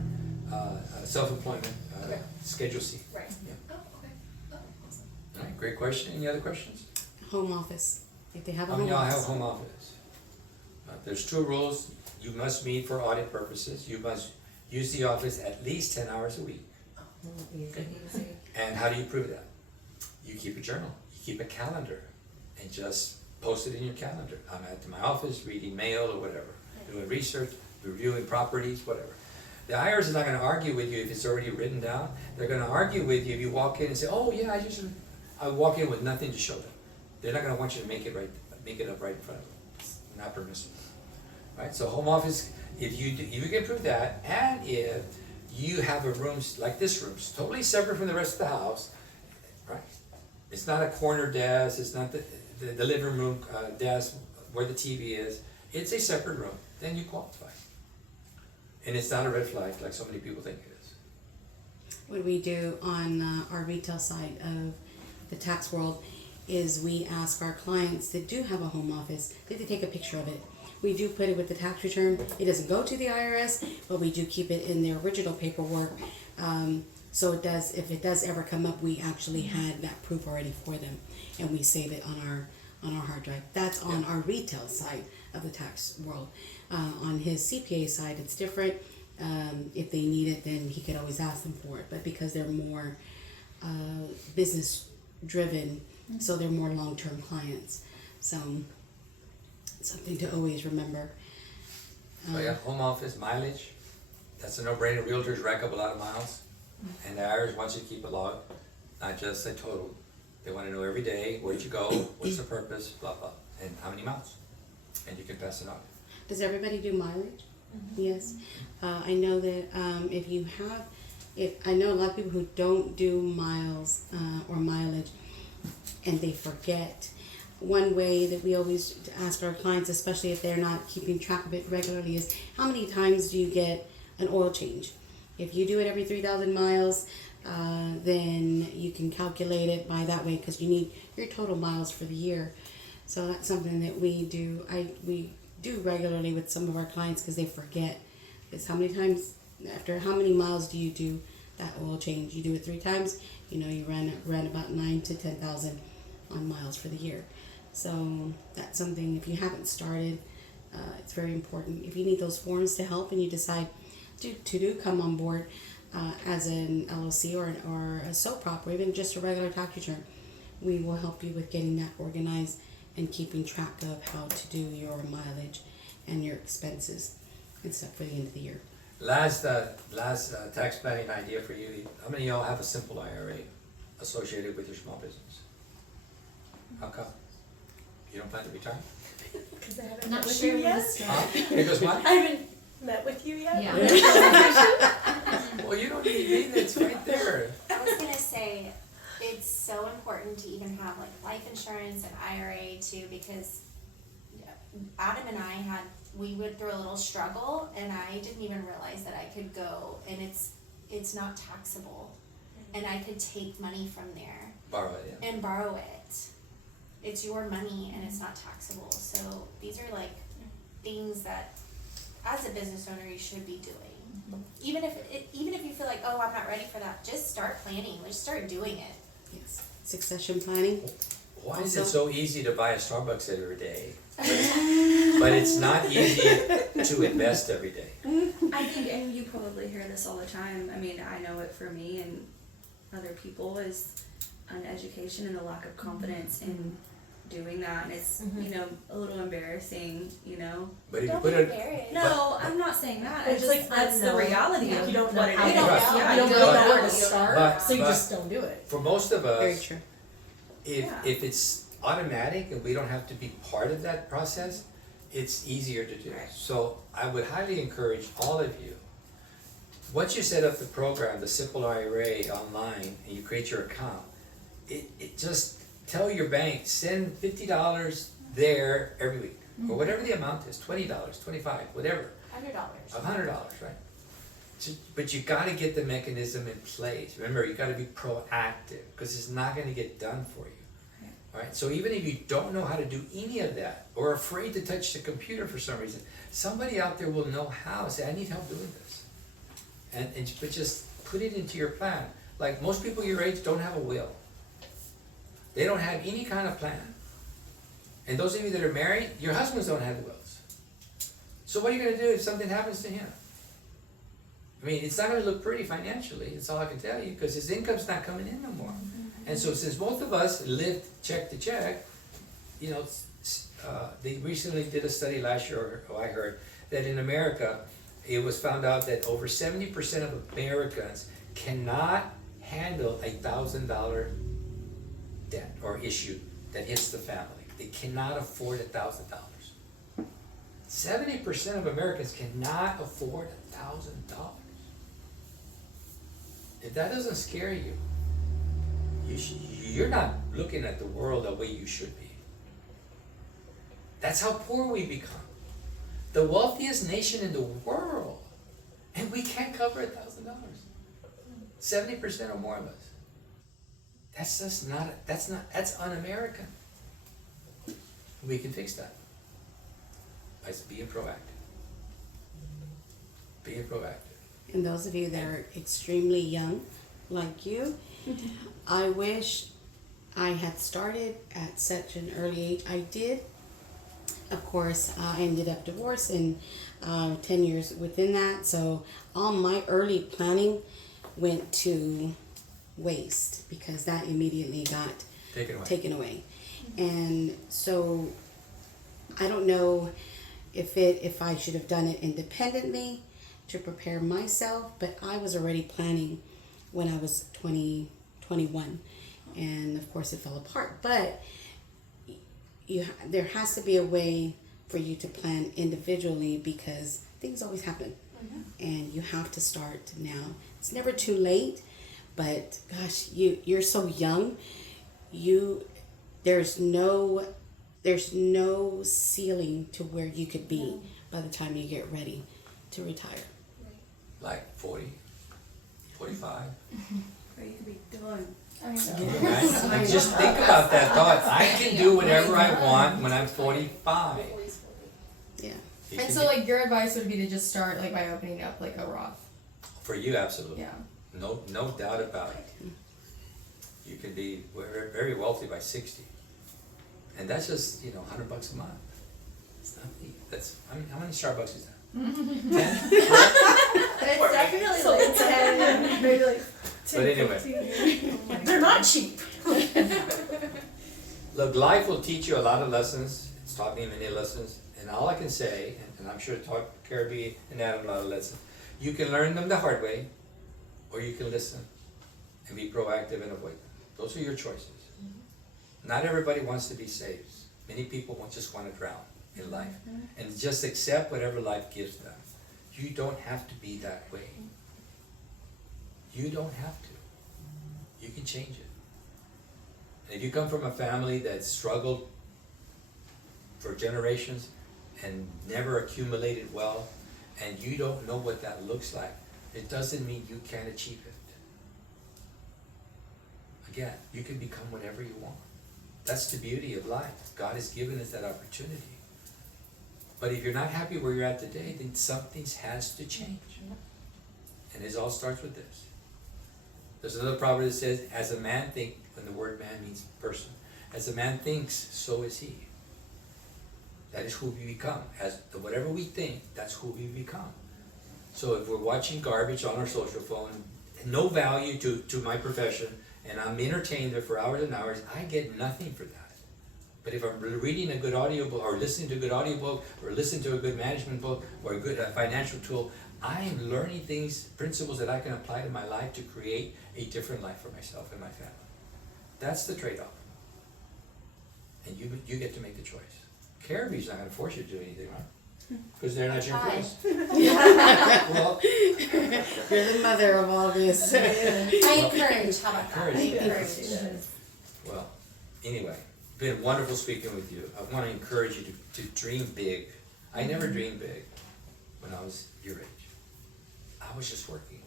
self-employment, Okay. Schedule C. Right. Yeah. Oh, okay. Oh, awesome. All right, great question. Any other questions? Home office. If they have a How home many of y'all have office. home office? There's 2 rules. You must meet for audit purposes. You must use the office at least 10 hours a week. Easy. And how do you prove that? You keep a journal, you keep a calendar, and just post it in your calendar. I'm at my office reading mail or whatever, doing research, reviewing properties, whatever. The IRS is not gonna argue with you if it's already written down. They're gonna argue with you if you walk in and say, oh yeah, I walk in with nothing to show them. They're not gonna want you to make it up right in front of them. It's not permissible. Right, so home office, if you can prove that, and if you have a room like this room, it's totally separate from the rest of the house, right? It's not a corner desk, it's not the living room desk where the TV is, it's a separate room, then you qualify. And it's not a red flag like so many people think it is. What we do on our retail side of the tax world is we ask our clients that do have a home office that they take a picture of it. We do put it with the tax return. It doesn't go to the IRS, but we do keep it in their original paperwork. So it does, if it does ever come up, we actually had that proof already for them, and we save it on our hard drive. That's on our retail side of the tax world. On his CPA side, it's different. If they need it, then he could always ask them for it. But because they're more business driven, so they're more long-term clients. So something to always remember. So yeah, home office, mileage, that's a no-brainer. Realtors rack up a lot of miles. And the IRS wants you to keep a log, not just a total. They wanna know every day, where'd you go, what's the purpose, blah, blah, and how many miles. And you can pass it on. Does everybody do mileage? Yes. I know that if you have, I know a lot of people who don't do miles or mileage, and they forget. One way that we always ask our clients, especially if they're not keeping track of it regularly, is how many times do you get an oil change? If you do it every 3,000 miles, then you can calculate it by that way, because you need your total miles for the year. So that's something that we do. We do regularly with some of our clients, because they forget. It's how many times, after how many miles do you do that oil change? You do it 3 times, you ran about 9 to 10,000 on miles for the year. So that's something, if you haven't started, it's very important. If you need those forms to help and you decide to come on board as an LLC or a sole prop, or even just a regular tax return, we will help you with getting that organized and keeping track of how to do your mileage and your expenses and stuff for the end of the year. Last tax planning idea for you. How many of y'all have a simple IRA associated with your small business? How come? You don't plan to retire? Cause I haven't Not met with sure you where to yet. start. Because what? I haven't met with you yet. Yeah. Well, you don't need me, that's right there. I was gonna say, it's so important to even have like life insurance and IRA too, because Adam and I we went through a little struggle, and I didn't even realize that I could go, and it's not taxable, and I could take money from there Borrow it, yeah. and borrow it. It's your money and it's not taxable, so these are like things that as a business owner you should be doing. Even if you feel like, oh, I'm not ready for that, just start planning, just start doing it. Yes. Succession planning. Why is it Also- so easy to buy a Starbucks every day? But it's not easy to invest every day. I think, and you probably hear this all the time, I mean, I know it for me and other people, is an education and the lack of confidence in doing that, and it's, a little embarrassing, But if you Don't put be it, embarrassed. No, I'm not saying that, It's it's like just, that's the unknown. reality Yeah. of You don't know what it how is. to do it. Yeah, You don't you know don't where know. to start, But- so you but- just don't do it. for most of Very us, true. Yeah. if it's automatic and we don't have to be part of that process, it's easier to do. Right. So I would highly encourage all of you, once you set up the program, the Simple IRA online, and you create your account, it just tell your bank, send $50 there every week, or whatever the amount is, $20, $25, whatever, $100. $100, right? But you gotta get the mechanism in place. Remember, you gotta be proactive, because it's not gonna get done for you. Alright, so even if you don't know how to do any of that, or afraid to touch the computer for some reason, somebody out there will know how. Say, I need help doing this. But just put it into your plan. Like, most people your age don't have a will. They don't have any kind of plan. And those of you that are married, your husbands don't have wills. So what are you gonna do if something happens to him? I mean, it's not gonna look pretty financially, that's all I can tell you, because his income's not coming in no more. And so since both of us lived check to check, they recently did a study last year, or I heard, that in America, it was found out that over 70% of Americans cannot handle $1,000 debt or issue that hits the family. They cannot afford $1,000. 70% of Americans cannot afford $1,000. If that doesn't scare you, you're not looking at the world the way you should be. That's how poor we become. The wealthiest nation in the world, and we can't cover $1,000. 70% or more of us. That's just not, that's un-American. We can fix that by being proactive. Being proactive. And those of you that are extremely young, like you, I wish I had started at such an early age. I did. Of course, I ended up divorced and 10 years within that. So all my early planning went to waste because that immediately got taken away. And so I don't know if I should have done it independently to prepare myself, but I was already planning when I was 21, and of course it fell apart. But there has to be a way for you to plan individually because things always happen, and you have to start now. It's never too late, but gosh, you're so young. There's no ceiling to where you could be by the time you get ready to retire. Like 40, 45. Or you could be done. Right? And just think about that thought. I can do whatever I want when I'm 45. Yeah. You And can so be- like your advice would be to just start like by opening up like a Roth. For you, absolutely. Yeah. No doubt about it. You can be very wealthy by 60. And that's just, $100 a month. It's nothing. How many Starbucks is that? 10? But it's definitely like 10, maybe like 10, But anyway. 15. They're not cheap. Look, life will teach you a lot of lessons. It's taught me many lessons. And all I can say, and I'm sure it taught Caribbean and Adam a lot of lessons, you can learn them the hard way, or you can listen and be proactive and avoid them. Those are your choices. Not everybody wants to be saved. Many people just want to drown in life and just accept whatever life gives them. You don't have to be that way. You don't have to. You can change it. And if you come from a family that struggled for generations and never accumulated wealth, and you don't know what that looks like, it doesn't mean you can't achieve it. Again, you can become whatever you want. That's the beauty of life. God has given us that opportunity. But if you're not happy where you're at today, then something has to change. And it all starts with this. There's another proverb that says, as a man thinks, when the word man means person, as a man thinks, so is he. That is who we become. Whatever we think, that's who we become. So if we're watching garbage on our social phone, no value to my profession, and I'm entertained there for hours and hours, I get nothing for that. But if I'm reading a good audiobook, or listening to a good audiobook, or listening to a good management book, or a good financial tool, I am learning things, principles that I can apply to my life to create a different life for myself and my family. That's the trade-off. And you get to make the choice. Caribbean's not going to force you to do anything, right? Because they're not your choice. Well, You're the mother of all this. I encourage, how about that? I Encourage. encourage. well, anyway, been wonderful speaking with you. I want to encourage you to dream big. I never dreamed big when I was your age. I was just working.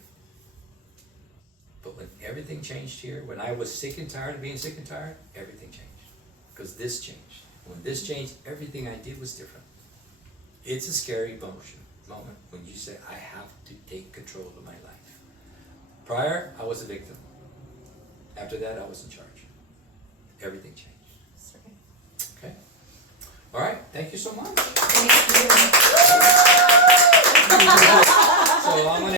But when everything changed here, when I was sick and tired of being sick and tired, everything changed. Because this changed. When this changed, everything I did was different. It's a scary moment when you say, I have to take control of my life. Prior, I was a victim. After that, I was in charge. Everything changed. Okay? All right, thank you so much. So I'm gonna